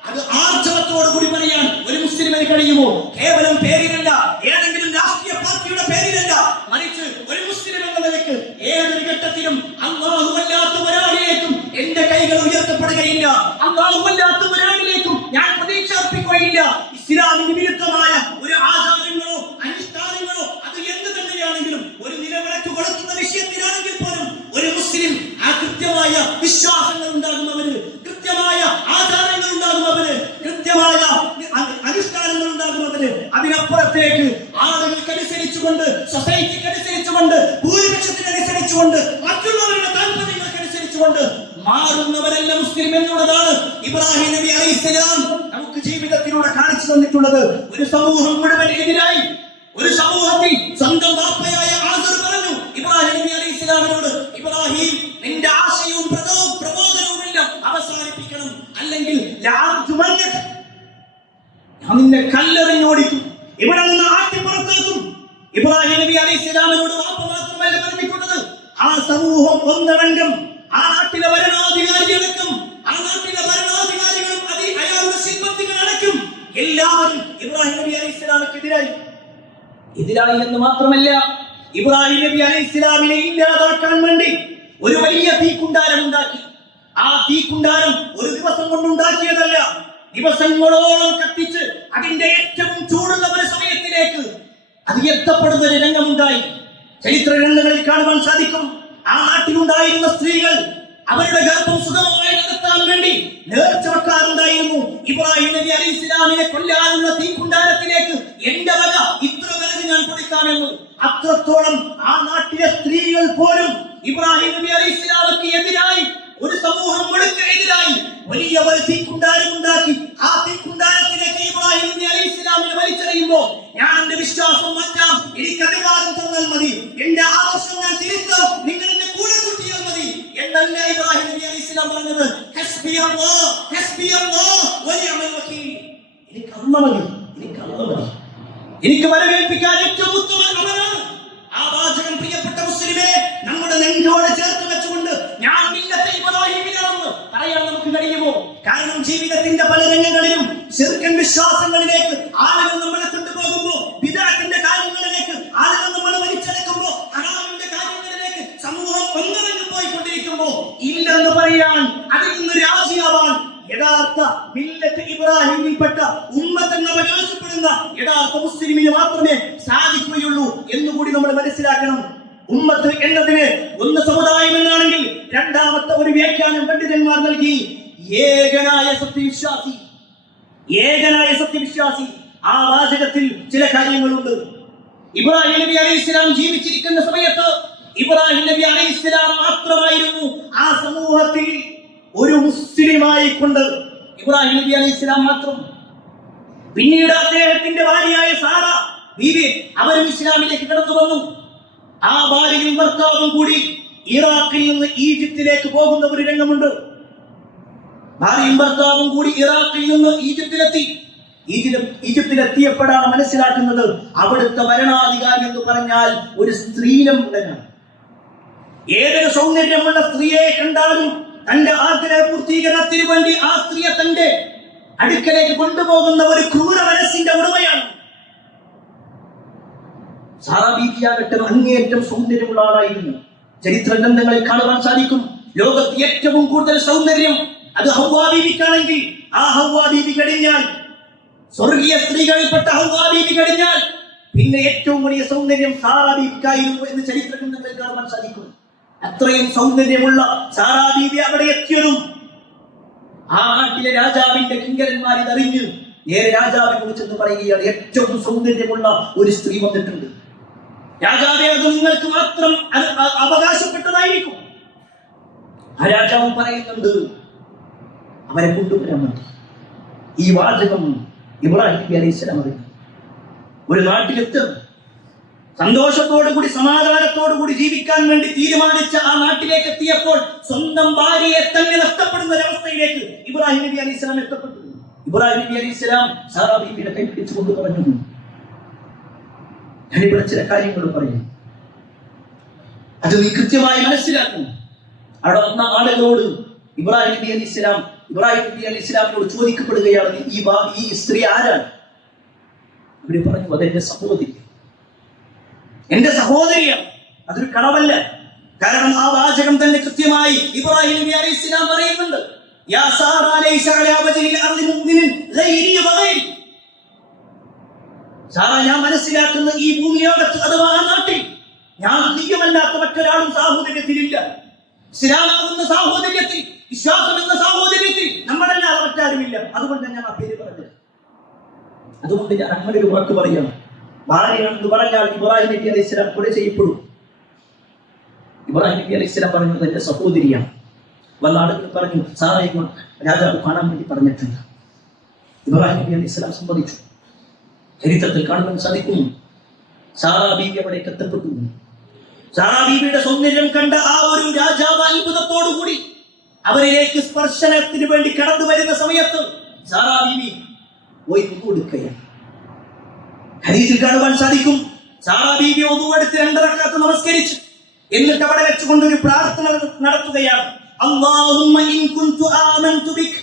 അത് ആർജവത്തോടു കൂടി പറയാൻ ഒരു മുസ്ലിമിന് കഴിയുമോ? കേവലം പേരിലല്ല, ഏതെങ്കിലും രാഷ്ട്രീയ പാർട്ടിയുടെ പേരിലല്ല, മറിച്ച് ഒരു മുസ്ലിം എന്ന നിലക്ക് ഏതൊരു ഘട്ടത്തിലും അല്ലാഹുവല്ലാത്ത ഒരാളിലേക്കും എന്റെ കൈകൾ ഉയർത്തപ്പെടുകയില്ല, അല്ലാഹുവല്ലാത്ത ഒരാളിലേക്കും ഞാൻ പ്രതീക്ഷ അർപ്പിക്കുകയില്ല. ഇസ്ലാമിന് വിരുദ്ധമായ ഒരു ആചാരങ്ങളോ അനുഷ്ഠാനങ്ങളോ അത് എന്ത് തന്നെയാണെങ്കിലും, ഒരു നിലവിളക്ക് കൊളുത്തുന്ന വിഷയത്തിലാണെങ്കിൽ പോലും ഒരു മുസ്ലിം ആ കൃത്യമായ വിശ്വാസങ്ങൾ ഉണ്ടാകുന്നവര്, കൃത്യമായ ആചാരങ്ങൾ ഉണ്ടാകുന്നവര്, കൃത്യമായ അനുഷ്ഠാനങ്ങൾ ഉണ്ടാകുന്നവര്, അതിനപ്പുറത്തേക്ക് ആളുകൾക്കനുസരിച്ചുകൊണ്ട്, സൊസൈറ്റിക്കനുസരിച്ചുകൊണ്ട്, ഭൂരിപക്ഷത്തിനനുസരിച്ചുകൊണ്ട്, മറ്റുള്ളവരുടെ താല്പര്യങ്ങൾക്കനുസരിച്ചുകൊണ്ട് മാറുന്നവരല്ല മുസ്ലിം എന്നുള്ളതാണ് ഇബ്രാഹിം നബി അലൈഹിസ്സലാം നമുക്ക് ജീവിതത്തിലൂടെ കാണിച്ചു തന്നിട്ടുള്ളത്. ഒരു സമൂഹം മുഴുവൻ എതിരായി, ഒരു സമൂഹത്തിൽ സ്വന്തം ബാപ്പയായ ആസർ പറഞ്ഞു ഇബ്രാഹിം നബി അലൈഹിസ്സലാമിനോട്, ഇബ്രാഹിം നിന്റെ ആശയവും പ്രബോധനവുമെല്ലാം അവസാനിപ്പിക്കണം, അല്ലെങ്കിൽ ഞാൻ നിന്നെ കല്ലെറിഞ്ഞോടിക്കും, ഇവിടെ നിന്ന് ആട്ടിപ്പുറത്താക്കും. ഇബ്രാഹിം നബി അലൈഹിസ്സലാമിനോട് വാപ്പ മാത്രമല്ല പറഞ്ഞിട്ടുള്ളത്, ആ സമൂഹം ഒന്നടങ്കം, ആ നാട്ടിലെ ഭരണാധികാരികളടക്കം, ആ നാട്ടിലെ ഭരണാധികാരികളും അയാളുടെ സിൽബത്തുകളടക്കം എല്ലാവരും ഇബ്രാഹിം നബി അലൈഹിസ്സലാമിനെതിരായി. എതിരായി എന്ന് മാത്രമല്ല, ഇബ്രാഹിം നബി അലൈഹിസ്സലാമിനെ ഇല്ലാതാക്കാൻ വേണ്ടി ഒരു വലിയ തീക്കുണ്ടാരം ഉണ്ടാക്കി. ആ തീക്കുണ്ടാരം ഒരു ദിവസം കൊണ്ടുണ്ടാക്കിയതല്ല, ദിവസങ്ങളോളം കത്തിച്ച് അതിന്റെ ഏറ്റവും ചൂടുള്ള ഒരു സമയത്തിലേക്ക് അത് എത്തപ്പെടുന്ന ഒരു രംഗമുണ്ടായി. ചരിത്ര രംഗങ്ങളിൽ കാണുവാൻ സാധിക്കും. ആ നാട്ടിലുണ്ടായിരുന്ന സ്ത്രീകൾ അവരുടെ ഗർഭം സുഖമായി നടത്താൻ വേണ്ടി നേർച്ച വെക്കാറുണ്ടായിരുന്നു. ഇബ്രാഹിം നബി അലൈഹിസ്സലാമിനെ കൊല്ലാനുള്ള തീക്കുണ്ടാരത്തിലേക്ക് എന്റെ വക ഇത്ര വിലക്ക് ഞാൻ കൊടുക്കാമെന്ന്. അത്രത്തോളം ആ നാട്ടിലെ സ്ത്രീകൾ പോലും ഇബ്രാഹിം നബി അലൈഹിസ്സലാമിന് എതിരായി, ഒരു സമൂഹം മുഴുവൻ എതിരായി വലിയ ഒരു തീക്കുണ്ടാരം ഉണ്ടാക്കി. ആ തീക്കുണ്ടാരത്തിലേക്ക് ഇബ്രാഹിം നബി അലൈഹിസ്സലാമിനെ വലിച്ചെറിയുമ്പോൾ, ഞാൻ എന്റെ വിശ്വാസം മാറ്റാം, എനിക്ക് അധികാരം തന്നാൽ മതി, എന്റെ ആദർശം ഞാൻ തിരുത്താം, നിങ്ങൾ എന്നെ കൂടെ കൂട്ടിയാൽ മതി എന്നല്ല ഇബ്രാഹിം നബി അലൈഹിസ്സലാം പറഞ്ഞത്. ഹസ്ബി അല്ലാഹ്, ഹസ്ബി അല്ലാഹ് വ നിഅമൽ വകീൽ. എനിക്ക് അല്ലാഹ് മതി, എനിക്ക് അല്ലാഹ് മതി, എനിക്ക് വരവേൽപ്പിക്കാൻ ഏറ്റവും ഉത്തമൻ അവനാണ്. ആ വാചകം പ്രിയപ്പെട്ട മുസ്ലിമേ നമ്മുടെ നെഞ്ചോട് ചേർത്ത് വെച്ചുകൊണ്ട് ഞാൻ മില്ലത്തെ ഇബ്രാഹിമിലാണെന്ന് പറയാൻ നമുക്ക് കഴിയുമോ? കാരണം ജീവിതത്തിന്റെ പല രംഗങ്ങളിലും ശിർക്കൻ വിശ്വാസങ്ങളിലേക്ക് ആളുകൾ നമ്മളെ കൊണ്ടുപോകുമ്പോൾ, ബിദ്അത്തിന്റെ കാര്യങ്ങളിലേക്ക് ആളുകൾ നമ്മളെ വലിച്ചെടുക്കുമ്പോൾ, ഹറാമിന്റെ കാര്യങ്ങളിലേക്ക് സമൂഹം ഒന്നടങ്കം പോയിക്കൊണ്ടിരിക്കുമ്പോൾ ഇല്ലെന്ന് പറയാൻ, അതിൽ നിന്ന് രാജിയാവാൻ യഥാർത്ഥ മില്ലത്ത് ഇബ്രാഹിമിൽപ്പെട്ട ഉമ്മത്തെന്ന് അവകാശപ്പെടുന്ന യഥാർത്ഥ മുസ്ലിമിന് മാത്രമേ സാധിക്കുകയുള്ളൂ എന്നുകൂടി നമ്മൾ മനസ്സിലാക്കണം. ഉമ്മത്ത് എന്നതിന് ഒന്ന് സമുദായം എന്നാണെങ്കിൽ രണ്ടാമത്തെ ഒരു വ്യാഖ്യാനം പണ്ഡിതന്മാർ നൽകി, ഏകനായ സത്യവിശ്വാസി. ഏകനായ സത്യവിശ്വാസി. ആ വാചകത്തിൽ ചില കാര്യങ്ങളുണ്ട്. ഇബ്രാഹിം നബി അലൈഹിസ്സലാം ജീവിച്ചിരിക്കുന്ന സമയത്ത് ഇബ്രാഹിം നബി അലൈഹിസ്സലാം മാത്രമായിരുന്നു ആ സമൂഹത്തിൽ ഒരു മുസ്ലിമായി കൊണ്ട്. ഇബ്രാഹിം നബി അലൈഹിസ്സലാം മാത്രം. പിന്നീട് അദ്ദേഹത്തിന്റെ ഭാര്യയായ സാറ ബീവി അവരും ഇസ്ലാമിലേക്ക് കടന്നു വന്നു. ആ ഭാര്യയും ഭർത്താവും കൂടി ഇറാഖിൽ നിന്ന് ഈജിപ്തിലേക്ക് പോകുന്ന ഒരു രംഗമുണ്ട്. ഭാര്യയും ഭർത്താവും കൂടി ഇറാഖിൽ നിന്ന് ഈജിപ്തിലെത്തി. ഈജിപ്തിലെത്തിയപ്പോഴാണ് മനസ്സിലാക്കുന്നത് അവിടുത്തെ ഭരണാധികാരി എന്ന് പറഞ്ഞാൽ ഒരു സ്ത്രീലംബനാണ്. ഏതൊരു സൗന്ദര്യമുള്ള സ്ത്രീയെ കണ്ടാലും തന്റെ ആഗ്രഹ പൂർത്തീകരണത്തിന് വേണ്ടി ആ സ്ത്രീയെ തന്റെ അടുക്കലേക്ക് കൊണ്ടുപോകുന്ന ഒരു ക്രൂര മനസ്സിന്റെ ഉടമയാണ്. സാറാ ബീവിയാകട്ടെ അങ്ങേയറ്റം സൗന്ദര്യമുള്ള ആളായിരുന്നു. ചരിത്ര ഗ്രന്ഥങ്ങളിൽ കാണുവാൻ സാധിക്കും ലോകത്ത് ഏറ്റവും കൂടുതൽ സൗന്ദര്യം അത് ഹവ്വാ ബീവിക്കാണെങ്കിൽ ആ ഹവ്വാ ബീവി കഴിഞ്ഞാൽ, സ്വർഗീയ സ്ത്രീകളിൽപ്പെട്ട ഹവ്വാ ബീവി കഴിഞ്ഞാൽ പിന്നെ ഏറ്റവും വലിയ സൗന്ദര്യം സാറാ ബീവിക്കായിരുന്നു എന്ന് ചരിത്ര ഗ്രന്ഥങ്ങളിൽ കാണുവാൻ സാധിക്കും. അത്രയും സൗന്ദര്യമുള്ള സാറാ ബീവി അവിടെ എത്തിയതും ആ നാട്ടിലെ രാജാവിന്റെ കിങ്കരന്മാർ ഇതറിഞ്ഞ് നേരെ രാജാവിനോട് ചെന്ന് പറയുകയാണ്, ഏറ്റവും സൗന്ദര്യമുള്ള ഒരു സ്ത്രീ വന്നിട്ടുണ്ട്. രാജാവേ, അത് നിങ്ങൾക്ക് മാത്രം അവകാശപ്പെട്ടതായിരിക്കും. ആ രാജാവ് പറയുന്നുണ്ട്, അവരെ കൊണ്ടുവരാൻ മതി. ഈ വാചകം ഇബ്രാഹിം നബി അലൈഹിസ്സലാം അറിഞ്ഞു. ഒരു നാട്ടിലെത്തും സന്തോഷത്തോടു കൂടി സമാധാനത്തോടു കൂടി ജീവിക്കാൻ വേണ്ടി തീരുമാനിച്ച ആ നാട്ടിലേക്ക് എത്തിയപ്പോൾ സ്വന്തം ഭാര്യയെ തന്നെ നഷ്ടപ്പെടുന്ന ഒരവസ്ഥയിലേക്ക് ഇബ്രാഹിം നബി അലൈഹിസ്സലാം എത്തപ്പെട്ടു. ഇബ്രാഹിം നബി അലൈഹിസ്സലാം സാറാ ബീവിയുടെ കൈ പിടിച്ചുകൊണ്ട് പറഞ്ഞു, ഞാനിവിടെ ചില കാര്യങ്ങൾ പറയും, അത് നീ കൃത്യമായി മനസ്സിലാക്കും. അവിടെ വന്ന ആളുകളോട് ഇബ്രാഹിം നബി അലൈഹിസ്സലാമിനോട് ചോദിക്കപ്പെടുകയാണ്, ഈ സ്ത്രീ ആരാണ്? അവര് പറഞ്ഞു, അതെന്റെ സഹോദരി, എന്റെ സഹോദരിയാണ്. അതൊരു കളവല്ല. കാരണം ആ വാചകം തന്നെ കൃത്യമായി ഇബ്രാഹിം നബി അലൈഹിസ്സലാം പറയുന്നുണ്ട്, യാ സാറാ ലൈസ അലാ വജ്ഹിൽ അർളി മുഅ്മിനിൻ ഗൈരി വഗൈരി. സാറ, ഞാൻ മനസ്സിലാക്കുന്ന ഈ ഭൂമിയോടത്ത് അഥവാ ആ നാട്ടിൽ ഞാൻ നീയമല്ലാത്ത മറ്റൊരാളും സാഹോദര്യത്തിലില്ല. ഇസ്ലാമാകുന്ന സാഹോദര്യത്തിൽ, വിശ്വാസം എന്ന സാഹോദര്യത്തിൽ നമ്മളല്ലാതെ മറ്റാരുമില്ല. അതുകൊണ്ട് ഞാൻ ആ പേര് പറഞ്ഞത്. അതുകൊണ്ട് ഞാൻ അങ്ങനെ ഒരു വാക്ക് പറയണം. ഭാര്യയാണെന്ന് പറഞ്ഞാൽ ഇബ്രാഹിം നബി അലൈഹിസ്സലാം കൊല ചെയ്യപ്പെടും. ഇബ്രാഹിം നബി അലൈഹിസ്സലാം പറഞ്ഞത് എന്റെ സഹോദരിയാണ്. വന്ന ആളുകൾ പറഞ്ഞു, സാറയെ രാജാവ് കാണാൻ വേണ്ടി പറഞ്ഞിട്ടുണ്ട്. ഇബ്രാഹിം നബി അലൈഹിസ്സലാം സമ്മതിച്ചു. ചരിത്രത്തിൽ കാണുവാൻ സാധിക്കും സാറാ ബീവി അവിടേക്ക് എത്തപ്പെട്ടു. സാറാ ബീവിയുടെ സൗന്ദര്യം കണ്ട ആ ഒരു രാജാവ് അത്ഭുതത്തോടുകൂടി അവരിലേക്ക് സ്പർശനത്തിന് വേണ്ടി കടന്നു വരുന്ന സമയത്ത് സാറാ ബീവി പോയി കൊടുക്കുകയാണ്. ഹദീസിൽ കാണുവാൻ സാധിക്കും സാറാ ബീവി ഒന്നുവെടുത്ത് 2 റക്അത്ത് നമസ്കരിച്ചു. എന്നിട്ട് അവിടെ വെച്ചുകൊണ്ട് ഒരു പ്രാർത്ഥന നടത്തുകയാണ്. അല്ലാഹുമ്മ ഇൻ കുൻതു ആമൻതു ബിക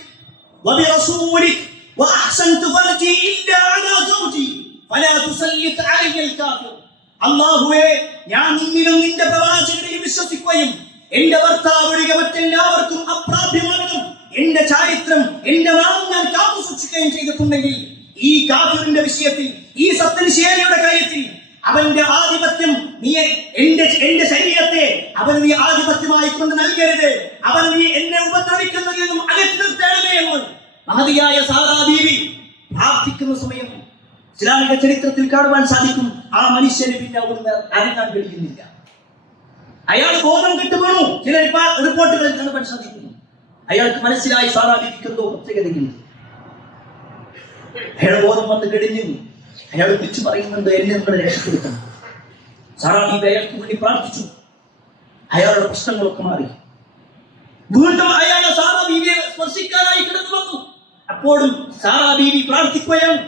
വബിറസൂലിക വഅഹ്സൻതു ഫർജി ഇല്ലാ അലാ സൗജി ഫലാ തുസല്ലിത് അലയ്യൽ കാഫിർ. അല്ലാഹുവേ, ഞാൻ നിന്നിലും നിന്റെ പ്രവാചകനിലും വിശ്വസിക്കുകയും എന്റെ ഭർത്താവ് ഒഴികെ മറ്റെല്ലാവർക്കും അപ്രാപ്യമാണെന്നും എന്റെ ചാരിത്രം, എന്റെ നാമം ഞാൻ കാത്തു സൂക്ഷിക്കുകയും ചെയ്തിട്ടുണ്ടെങ്കിൽ ഈ കാഫിറിന്റെ വിഷയത്തിൽ, ഈ സത്യനിഷേധിയുടെ കാര്യത്തിൽ അവന്റെ ആധിപത്യം നീ എന്റെ ശരീരത്തെ അവൻ നീ ആധിപത്യമായി കൊണ്ട് നൽകരുത്. അവൻ നീ എന്നെ ഉപദ്രവിക്കുന്നതിൽ നിന്നും അകറ്റി നിർത്തണമേ എന്ന് മഹതിയായ സാറാ ബീവി പ്രാർത്ഥിക്കുന്ന സമയം ഇസ്ലാമിക ചരിത്രത്തിൽ കാണുവാൻ സാധിക്കും ആ മനുഷ്യന് പിന്നെ അവിടുന്ന് അനങ്ങാൻ കഴിയുന്നില്ല. അയാൾ ബോധം കിട്ടുപോണു. ചില റിപ്പോർട്ടുകളിൽ കാണുവാൻ സാധിക്കുന്നു അയാൾക്ക് മനസ്സിലായി സാറാ ബീവിക്ക് എന്തോ പ്രത്യേകതയുണ്ട്. അയാൾ ബോധം വന്ന് കഴിഞ്ഞു. അയാൾ വിളിച്ചു പറയുന്നുണ്ട്, എന്നെ നിങ്ങൾ രക്ഷപ്പെടുത്തണം. സാറാ ബീവി അയാൾക്ക് വേണ്ടി പ്രാർത്ഥിച്ചു. അയാളുടെ പ്രശ്നങ്ങളൊക്കെ മാറി. വീണ്ടും അയാൾ സാറാ ബീവിയെ സ്പർശിക്കാനായി കിടന്നു വന്നു. അപ്പോഴും സാറാ ബീവി പ്രാർത്ഥിക്കുകയാണ്.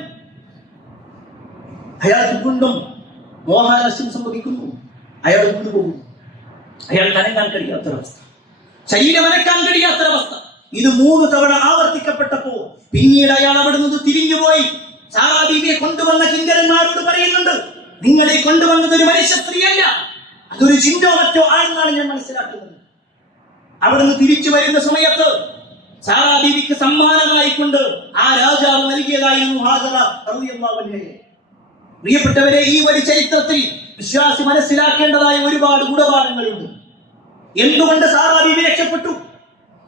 അയാൾക്ക് വീണ്ടും മോഹാലസ്യം സംഭവിക്കുന്നു. അയാൾ കൊണ്ടുപോകുന്നു. അയാൾക്ക് അനങ്ങാൻ കഴിയാത്തൊരവസ്ഥ, ശരീരം അനക്കാൻ കഴിയാത്തൊരവസ്ഥ. ഇത് 3 തവണ ആവർത്തിക്കപ്പെട്ടപ്പോ പിന്നീട് അയാൾ അവിടെ നിന്ന് തിരിഞ്ഞുപോയി സാറാ ബീവിയെ കൊണ്ടുവന്ന കിങ്കരന്മാരോട് പറയുന്നുണ്ട്, നിങ്ങളെ കൊണ്ടുവന്നത് ഒരു മനുഷ്യ സ്ത്രീയല്ല, അതൊരു ജിന്നോ മറ്റോ ആണെന്നാണ് ഞാൻ മനസ്സിലാക്കുന്നത്. അവിടെ നിന്ന് തിരിച്ചു വരുന്ന സമയത്ത് സാറാ ബീവിക്ക് സമ്മാനമായി കൊണ്ട് ആ രാജാവ് നൽകിയതായിരുന്നു ഹാജറ റളിയല്ലാഹു അൻഹ. പ്രിയപ്പെട്ടവരെ, ഈ ഒരു ചരിത്രത്തിൽ വിശ്വാസി മനസ്സിലാക്കേണ്ടതായ ഒരുപാട് ഗുണപാഠങ്ങളുണ്ട്. എന്തുകൊണ്ട് സാറാ ബീവി രക്ഷപ്പെട്ടു?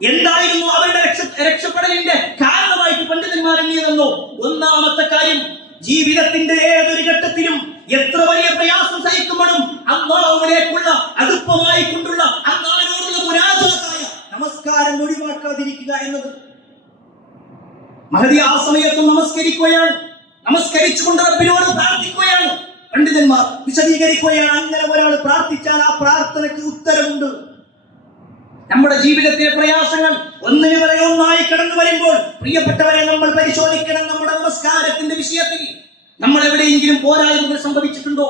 എന്തായിരുന്നു അവരുടെ രക്ഷപ്പെടലിന്റെ കാരണമായിട്ട് പണ്ഡിതന്മാർ എണ്ണിയതെന്നോ? ഒന്നാമത്തെ കാര്യം, ജീവിതത്തിന്റെ ഏതൊരു ഘട്ടത്തിലും എത്ര വലിയ പ്രയാസം സഹിക്കുമ്പോഴും അല്ലാഹുവിലേക്കുള്ള അടുപ്പമായി മഹദി ആ സമയത്തും നമസ്കരിക്കുകയാണ്. നമസ്കരിച്ചുകൊണ്ട് റബ്ബിനോട് പ്രാർത്ഥിക്കുകയാണ്. പണ്ഡിതന്മാർ വിശദീകരിക്കുകയാണ്, അങ്ങനെ ഒരാൾ പ്രാർത്ഥിച്ചാൽ ആ പ്രാർത്ഥനയ്ക്ക് ഉത്തരമുണ്ട്. നമ്മുടെ ജീവിതത്തിലെ പ്രയാസങ്ങൾ ഒന്നിനു പിറകെ ഒന്നായി കടന്നു വരുമ്പോൾ പ്രിയപ്പെട്ടവരെ, നമ്മൾ പരിശോധിക്കണം. നമ്മുടെ നമസ്കാരത്തിന്റെ വിഷയത്തിൽ നമ്മൾ എവിടെയെങ്കിലും പോരായ്മകൾ സംഭവിച്ചിട്ടുണ്ടോ,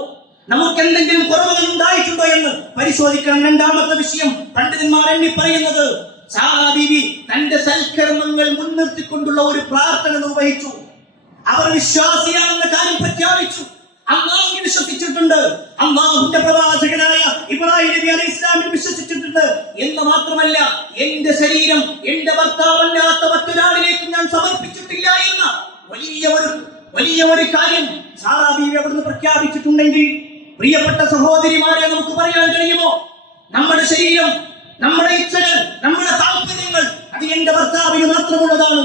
നമുക്ക് എന്തെങ്കിലും കുറവുകൾ ഉണ്ടായിട്ടുണ്ടോ എന്ന് പരിശോധിക്കണം. രണ്ടാമത്തെ വിഷയം പണ്ഡിതന്മാർ എണ്ണി പറയുന്നത്, സാറാ ബീവി തന്റെ സൽക്കർമ്മങ്ങൾ മുൻനിർത്തിക്കൊണ്ടുള്ള ഒരു പ്രാർത്ഥന നിർവഹിച്ചു. അവർ വിശ്വാസിയാണെന്ന കാര്യം പ്രഖ്യാപിച്ചു. അല്ലാഹുവിൽ വിശ്വസിച്ചിട്ടുണ്ട്, അല്ലാഹുവിന്റെ പ്രവാചകനായ ഇബ്രാഹിം നബി അലൈഹി ഇസ്ലാമിൽ വിശ്വസിച്ചിട്ടുണ്ട് എന്ന് മാത്രമല്ല, എന്റെ ശരീരം എന്റെ ഭർത്താവല്ലാത്ത മറ്റൊരാളിലേക്ക് ഞാൻ സമർപ്പിച്ചിട്ടില്ല എന്ന വലിയ ഒരു കാര്യം സാറാ ബീവി അവിടുന്ന് പ്രഖ്യാപിച്ചിട്ടുണ്ടെങ്കിൽ, പ്രിയപ്പെട്ട സഹോദരിമാരെ, നമുക്ക് പറയാൻ കഴിയുമോ, നമ്മുടെ ശരീരം, നമ്മുടെ ഇച്ഛകൾ, നമ്മുടെ താല്പര്യങ്ങൾ അത് എന്റെ ഭർത്താവിന് മാത്രമുള്ളതാണ്,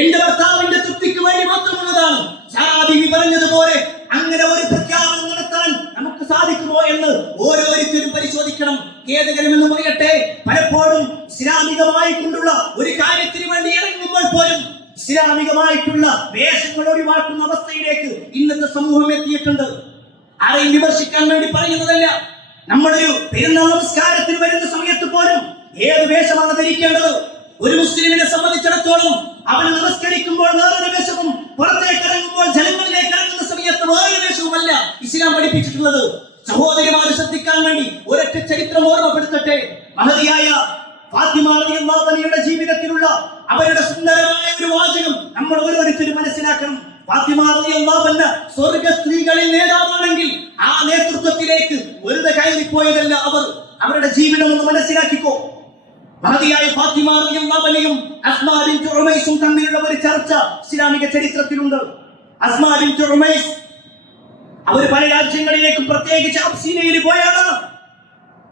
എന്റെ ഭർത്താവിന്റെ തൃപ്തിക്ക് വേണ്ടി മാത്രമുള്ളതാണ്? സാറാ ബീവി പറഞ്ഞതുപോലെ അങ്ങനെ ഒരു പ്രഖ്യാപനം നടത്താൻ നമുക്ക് സാധിക്കുമോ എന്ന് ഓരോരുത്തരും പരിശോധിക്കണം. ഖേദകരമെന്ന് പറയട്ടെ, പലപ്പോഴും ഇസ്ലാമികമായി കൊണ്ടുള്ള ഒരു കാര്യത്തിന് വേണ്ടി ഇറങ്ങുമ്പോൾ പോലും ഇസ്ലാമികമായിട്ടുള്ള വേഷങ്ങൾ ഒഴിവാക്കുന്ന അവസ്ഥയിലേക്ക് ഇന്നത്തെ സമൂഹം എത്തിയിട്ടുണ്ട്. ആരെയും വിമർശിക്കാൻ വേണ്ടി പറയുന്നതല്ല. നമ്മളൊരു പെരുന്നാൾ നമസ്കാരത്തിന് വരുന്ന സമയത്ത് പോലും ഏത് വേഷമാണ് ധരിക്കേണ്ടത്? ഒരു മുസ്ലിമിനെ സംബന്ധിച്ചിടത്തോളം അവൻ നമസ്കരിക്കുമ്പോൾ വേറൊരു വേഷവും, പുറത്തേക്ക് ഇറങ്ങുമ്പോൾ ജനങ്ങളിലേക്ക് ഇറങ്ങുന്ന സമയത്ത് വേറൊരു വേഷവുമല്ല ഇസ്ലാം പഠിപ്പിച്ചിട്ടുള്ളത്. സഹോദരിമാരെ ശ്രദ്ധിക്കാൻ വേണ്ടി ഒരൊറ്റ ചരിത്രം ഓർമ്മപ്പെടുത്തട്ടെ. മഹദിയായ ഫാത്തിമ റളിയല്ലാഹു അൻഹയുടെ ജീവിതത്തിലുള്ള അവരുടെ സുന്ദരമായ ഒരു വാചകം നമ്മൾ ഓരോരുത്തരും മനസ്സിലാക്കണം. ഫാത്തിമ റളിയല്ലാഹു അൻഹ സ്വർഗ്ഗ സ്ത്രീകളിൽ നേതാവാണെങ്കിൽ ആ നേതൃത്വത്തിലേക്ക് വെറുതെ കയറിപ്പോയതല്ല അവർ. അവരുടെ ജീവിതം ഒന്ന് മനസ്സിലാക്കിക്കോ. മഹദിയായ ഫാത്തിമ റളിയല്ലാഹു അൻഹയും അസ്മാ ബിൻത് ഉമൈസും തമ്മിലുള്ള ഒരു ചർച്ച ഇസ്ലാമിക ചരിത്രത്തിലുണ്ട്. അസ്മാ ബിൻത് ഉമൈസ് അവർ പല രാജ്യങ്ങളിലേക്കും പ്രത്യേകിച്ച് അബ്സീനിയയിൽ പോയാണ്.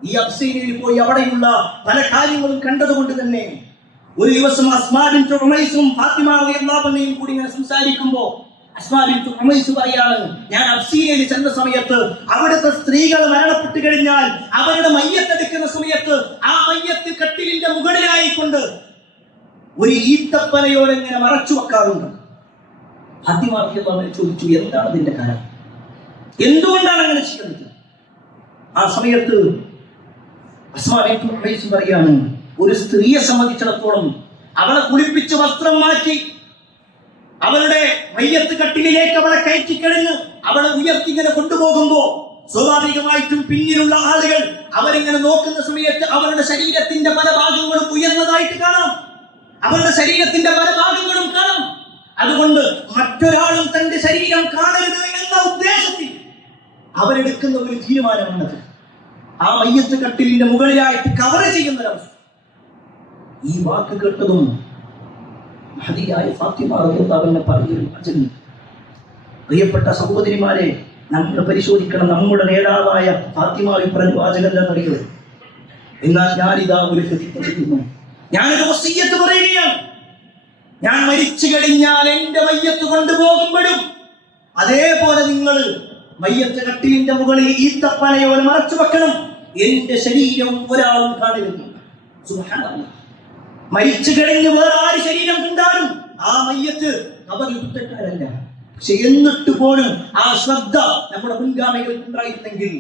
ഈ അബ്സീനിയയിൽ പോയി അവിടെയുള്ള പല കാര്യങ്ങളും കണ്ടതുകൊണ്ട് തന്നെ ഒരു ദിവസം അസ്മാ ബിൻത് ഉമൈസും ഫാത്തിമ റളിയല്ലാഹു അൻഹയും കൂടി ഇങ്ങനെ സംസാരിക്കുമ്പോൾ അസ്മാ ബിൻത് ഉമൈസ് പറയാണ്, ഞാൻ അബ്സീനിയയിൽ ചെന്ന സമയത്ത് അവിടുത്തെ സ്ത്രീകൾ മരണപ്പെട്ടു കഴിഞ്ഞാൽ അവരുടെ മയ്യത്തെടുക്കുന്ന സമയത്ത് ആ മയ്യത്ത് കട്ടിലിന്റെ മുകളിലായിക്കൊണ്ട് ഒരു ഈത്തപ്പനയോടെ ഇങ്ങനെ മറച്ചു വെക്കാറുണ്ട്. ഫാത്തിമ റളിയല്ലാഹു അൻഹ ചോദിച്ചു, എന്താണ് ഇതിന്റെ കാരണം, എന്തുകൊണ്ടാണ് അങ്ങനെ ചെയ്യുന്നത്? ആ സമയത്ത് അസ്മാ ബിൻത് ഉമൈസ് പറയാണ്, ഒരു സ്ത്രീയെ സംബന്ധിച്ചിടത്തോളം അവളെ കുളിപ്പിച്ച് വസ്ത്രം മാറ്റി അവളുടെ മയ്യത്ത് കട്ടിലിലേക്ക് അവളെ കയറ്റിക്കഴിഞ്ഞ് അവളെ ഉയർത്തി ഇങ്ങനെ കൊണ്ടുപോകുമ്പോ സ്വാഭാവികമായിട്ടും പിന്നിലുള്ള ആളുകൾ അവരിങ്ങനെ നോക്കുന്ന സമയത്ത് അവരുടെ ശരീരത്തിന്റെ പല ഭാഗങ്ങളും ഉയർന്നതായിട്ട് കാണാം, അവരുടെ ശരീരത്തിന്റെ പല ഭാഗങ്ങളും കാണാം. അതുകൊണ്ട് മറ്റൊരാളും തന്റെ ശരീരം കാണരുത് എന്ന ഉദ്ദേശത്തിൽ അവരെടുക്കുന്ന ഒരു തീരുമാനമാണത്. ആ മയ്യത്ത് കട്ടിലിന്റെ മുകളിലായിട്ട് കവർ ചെയ്യുന്ന ഒരവസ്ഥ. ഈ വാക്ക് കേട്ടതും മഹദിയായ ഫാത്തിമ റളിയല്ലാഹു അൻഹ പറഞ്ഞൊരു വചനം, പ്രിയപ്പെട്ട സഹോദരിമാരെ, നമ്മൾ പരിശോധിക്കണം. നമ്മുടെ നേതാവായ ഫാത്തിമ പറഞ്ഞ വാചകം എന്താണെന്നറിയോ? എന്നാൽ ഞാനിതാ ഒരു പ്രതിജ്ഞ, ഞാനൊരു വസിയ്യത്ത് പറയുകയാണ്, ഞാൻ മരിച്ചു കഴിഞ്ഞാൽ എന്റെ മയ്യത്ത് കൊണ്ടുപോകുമ്പോഴും അതേപോലെ നിങ്ങൾ മയ്യത്ത് കട്ടിലിന്റെ മുകളിൽ ഈത്തപ്പനയോടെ മറച്ചു വെക്കണം, എന്റെ ശരീരം ഒരാളും കാണരുത്. സുബ്ഹാനല്ലാഹ്. മരിച്ചു കഴിഞ്ഞ് വേറെ ആര് ശരീരം കണ്ടാലും ആ മയ്യത്ത് അവർ കുറ്റക്കാരല്ല. പക്ഷെ എന്നിട്ട് പോലും ആ ശ്രദ്ധ നമ്മുടെ മുൻഗാമികൾക്ക് ഉണ്ടായിരുന്നെങ്കിൽ,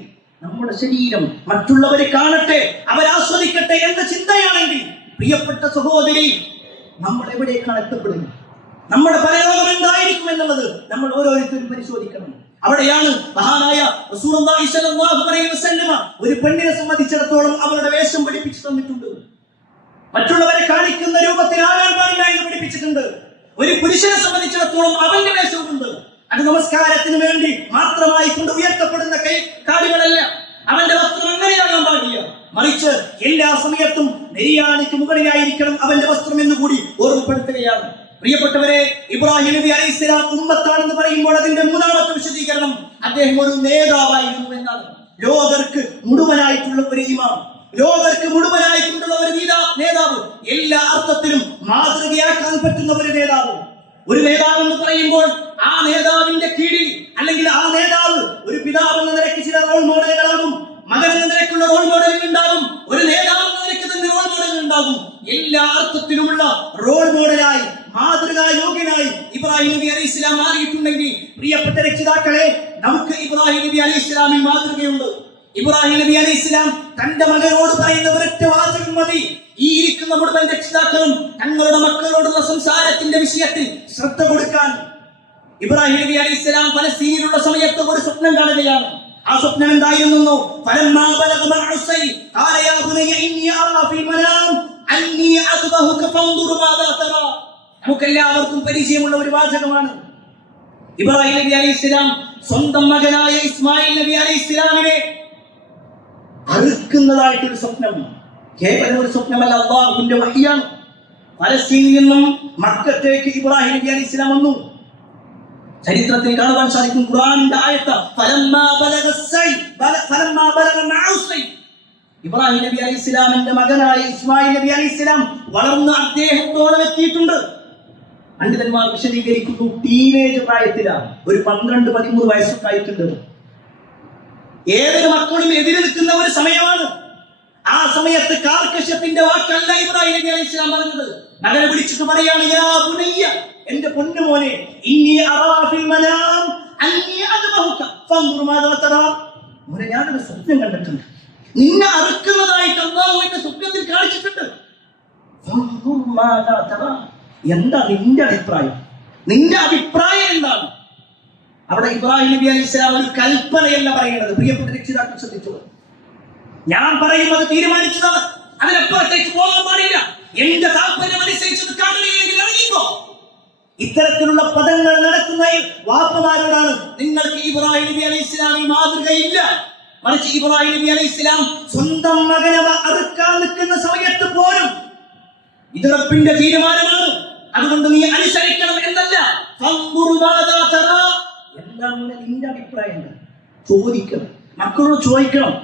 നമ്മുടെ ശരീരം മറ്റുള്ളവരെ കാണട്ടെ, അവരാസ്വദിക്കട്ടെ എന്ന ചിന്തയാണെങ്കിൽ, പ്രിയപ്പെട്ട സഹോദരി, നമ്മൾ എവിടേക്കാണ് എത്തപ്പെടുന്നത്, നമ്മുടെ പരലോകം എന്തായിരിക്കും എന്നുള്ളത് നമ്മൾ ഓരോരുത്തരും പരിശോധിക്കണം. അവിടെയാണ് മഹാനായ റസൂലുള്ളാഹി സ്വല്ലല്ലാഹു അലൈഹി വസല്ലമ ഒരു പെണ്ണിനെ സംബന്ധിച്ചിടത്തോളം അവരുടെ വേഷം പഠിപ്പിച്ചു തന്നിട്ടുണ്ട്. മറ്റുള്ളവരെ കാണിക്കുന്ന രൂപത്തിൽ ആകാൻ പാടില്ല എന്ന് പഠിപ്പിച്ചിട്ടുണ്ട്. ഒരു പുരുഷനെ സംബന്ധിച്ചിടത്തോളം അവന്റെ വേഷമുണ്ട്. അത് നമസ്കാരത്തിന് വേണ്ടി മാത്രമായി കൊണ്ട് ഉയർത്തപ്പെടുന്ന കാലുകളല്ല. അവന്റെ വസ്ത്രം അങ്ങനെയാകാൻ പാടില്ല, മറിച്ച് എല്ലാ സമയത്തും നെയ്യാണിക്ക് മുകളിലായിരിക്കണം അവന്റെ വസ്ത്രം എന്ന് കൂടി ഓർമ്മപ്പെടുത്തുകയാണ്. പ്രിയപ്പെട്ടവരെ, ഇബ്രാഹിം നബി അലൈഹിസ്സലാം ഉമ്മത്താണെന്ന് പറയുമ്പോൾ അതിന്റെ മൂന്നാമത്തെ വിശദീകരണം അദ്ദേഹം ഒരു നേതാവായിരുന്നു എന്നാണ്. ലോകർക്ക് മുഴുവനായിട്ടുള്ള ഒരു ഇമാം, ലോകർക്ക് മുഴുവനായിട്ടുള്ള ഒരു നേതാവ്, എല്ലാ അർത്ഥത്തിലും മാതൃകയാക്കാൻ പറ്റുന്ന ഒരു നേതാവ്. ഒരു നേതാവ് എന്ന് പറയുമ്പോൾ ആ നേതാവിന്റെ കീഴിൽ, അല്ലെങ്കിൽ ആ നേതാവ് ഒരു പിതാവ് എന്ന നിലയ്ക്ക് ചില റോൾ മോഡലുകളാകും, മകൻ എന്ന നിലയ്ക്കുള്ള റോൾ മോഡലുകൾ ഉണ്ടാകും, ഒരു നേതാവ് എന്ന നിലയ്ക്ക് തന്നെ റോൾ മോഡലുകൾ ഉണ്ടാകും. എല്ലാ അർത്ഥത്തിലുമുള്ള റോൾ മോഡലായി, മാതൃകാ യോഗ്യനായി ഇബ്രാഹിം നബി അലൈഹി ഇസ്ലാം മാറിയിട്ടുണ്ടെങ്കിൽ പ്രിയപ്പെട്ട രക്ഷിതാക്കളെ, നമുക്ക് ഇബ്രാഹിം നബി അലൈഹി ഇസ്ലാമിൽ മാതൃകയുണ്ട്. ഇബ്രാഹിം നബി അലൈഹി ഇസ്ലാം തന്റെ മകനോട് പറയുന്ന ഒരൊറ്റ വാചകം മതി. ഈ ഇരിക്കുന്ന മുഴുവൻ രക്ഷിതാക്കളും തങ്ങളുടെ മക്കളോടുള്ള സംസാരത്തിന്റെ വിഷയത്തിൽ ശ്രദ്ധ കൊടുക്കാൻ. ഇബ്രാഹിം നബി അലൈഹി ഇസ്ലാം ഫലസ്തീനിലുള്ള സമയത്ത് ഒരു സ്വപ്നം കാണുകയാണ്. ആ സ്വപ്നം എന്തായിരുന്നു? ഫലമ്മാ ബലഗ മഅഉസൈ ഖാല യാ ബുനയ്യ ഇന്നി അറാ ഫിൽ മനാം അന്നി അദ്ബഹുക ഫൻദുർ മാദാ തറാ. നമുക്കെല്ലാവർക്കും പരിചയമുള്ള ഒരു വാചകമാണ്. ഇബ്രാഹിം നബി അലൈഹി ഇസ്ലാം സ്വന്തം മകനായ ഇസ്മായിൽ നബി അലൈഹി ഇസ്ലാമിനെ അറുക്കുന്നതായിട്ടൊരു സ്വപ്നം. കേവലം ഒരു സ്വപ്നമല്ല, അല്ലാഹുവിന്റെ വഹിയാണ്. ഫലസ്തീനിൽ നിന്നും മക്കത്തേക്ക് ഇബ്രാഹിം നബി അലൈഹി ഇസ്ലാം വന്നു. ചരിത്രത്തിൽ കാണുവാൻ സാധിക്കും ഖുർആനിന്റെ ആയത്ത് ഫലമ്മാ ബലഗ മഅഉസൈ. ഇബ്രാഹിം നബി അലൈഹി ഇസ്ലാമിന്റെ മകനായ ഇസ്മായിൽ നബി അലൈഹി ഇസ്ലാം വളർന്ന അദ്ദേഹത്തോളം എത്തിയിട്ടുണ്ട്. പണ്ഡിതന്മാർ വിശദീകരിക്കുന്നു, ടീനേജ് പ്രായത്തിലാണ്, ഒരു 12-13 വയസ്സൊക്കെ ആയിട്ടുണ്ട്. ഏതൊരു മക്കളും എതിര് നിൽക്കുന്ന ഒരു സമയമാണ്. ആ സമയത്ത് കാർക്കശ്യത്തിന്റെ വാക്കല്ല ഇബ്രാഹിം നബി അലൈഹി ഇസ്ലാം പറഞ്ഞത്. മകനെ വിളിച്ചിട്ട് പറയാണ്, യാ ബുനയ്യ, എന്റെ പൊന്നുമോനെ, ഇന്നി അറാ ഫിൽ മനാം അന്നി അദ്ബഹുക ഫൻദുർ മാദാ തറാ. മോനെ, ഞാനൊരു സ്വപ്നം കണ്ടിട്ടുണ്ട്, നിന്നെ അറുക്കുന്നതായിട്ട് അല്ലാഹു എന്റെ സ്വപ്നത്തിൽ കാണിച്ചിട്ടുണ്ട്. ഫൻദുർ മാദാ തറാ. എന്താ നിന്റെ അഭിപ്രായം? നിന്റെ അഭിപ്രായം എന്താണ്? അവിടെ ഇബ്രാഹിം നബി അലൈഹി ഇസ്ലാം ഒരു കൽപ്പനയല്ല പറയുന്നത്. പ്രിയപ്പെട്ട രക്ഷിതാക്കൾ ശ്രദ്ധിച്ചോളൂ, ഞാൻ പറയുന്നത് തീരുമാനിച്ചതാണ്, അതിനപ്പുറത്തേക്ക് പോകാൻ പാടില്ല. എന്റെ താല്പര്യം അനുസരിച്ചത് കാണുകയെങ്കിൽ ഇറങ്ങിക്കോ. ഇത്തരത്തിലുള്ള പദങ്ങൾ നടത്തുന്ന വാപ്പമാരോടാണ് നിങ്ങൾക്ക് ഇബ്രാഹിം നബി അലൈഹി ഇസ്ലാമിൽ മാതൃകയില്ല. മറിച്ച് ഇബ്രാഹിം നബി അലൈഹി ഇസ്ലാം സ്വന്തം മകനെ അറുക്കാൻ നിൽക്കുന്ന സമയത്ത് പോലും ഇത് റബ്ബിന്റെ തീരുമാനമാണ്, അതുകൊണ്ട് നീ അനുസരിക്കണം എന്നല്ല. എന്താണ് നിന്റെ അഭിപ്രായം? ചോദിക്കണം, മക്കളോട് ചോദിക്കണം.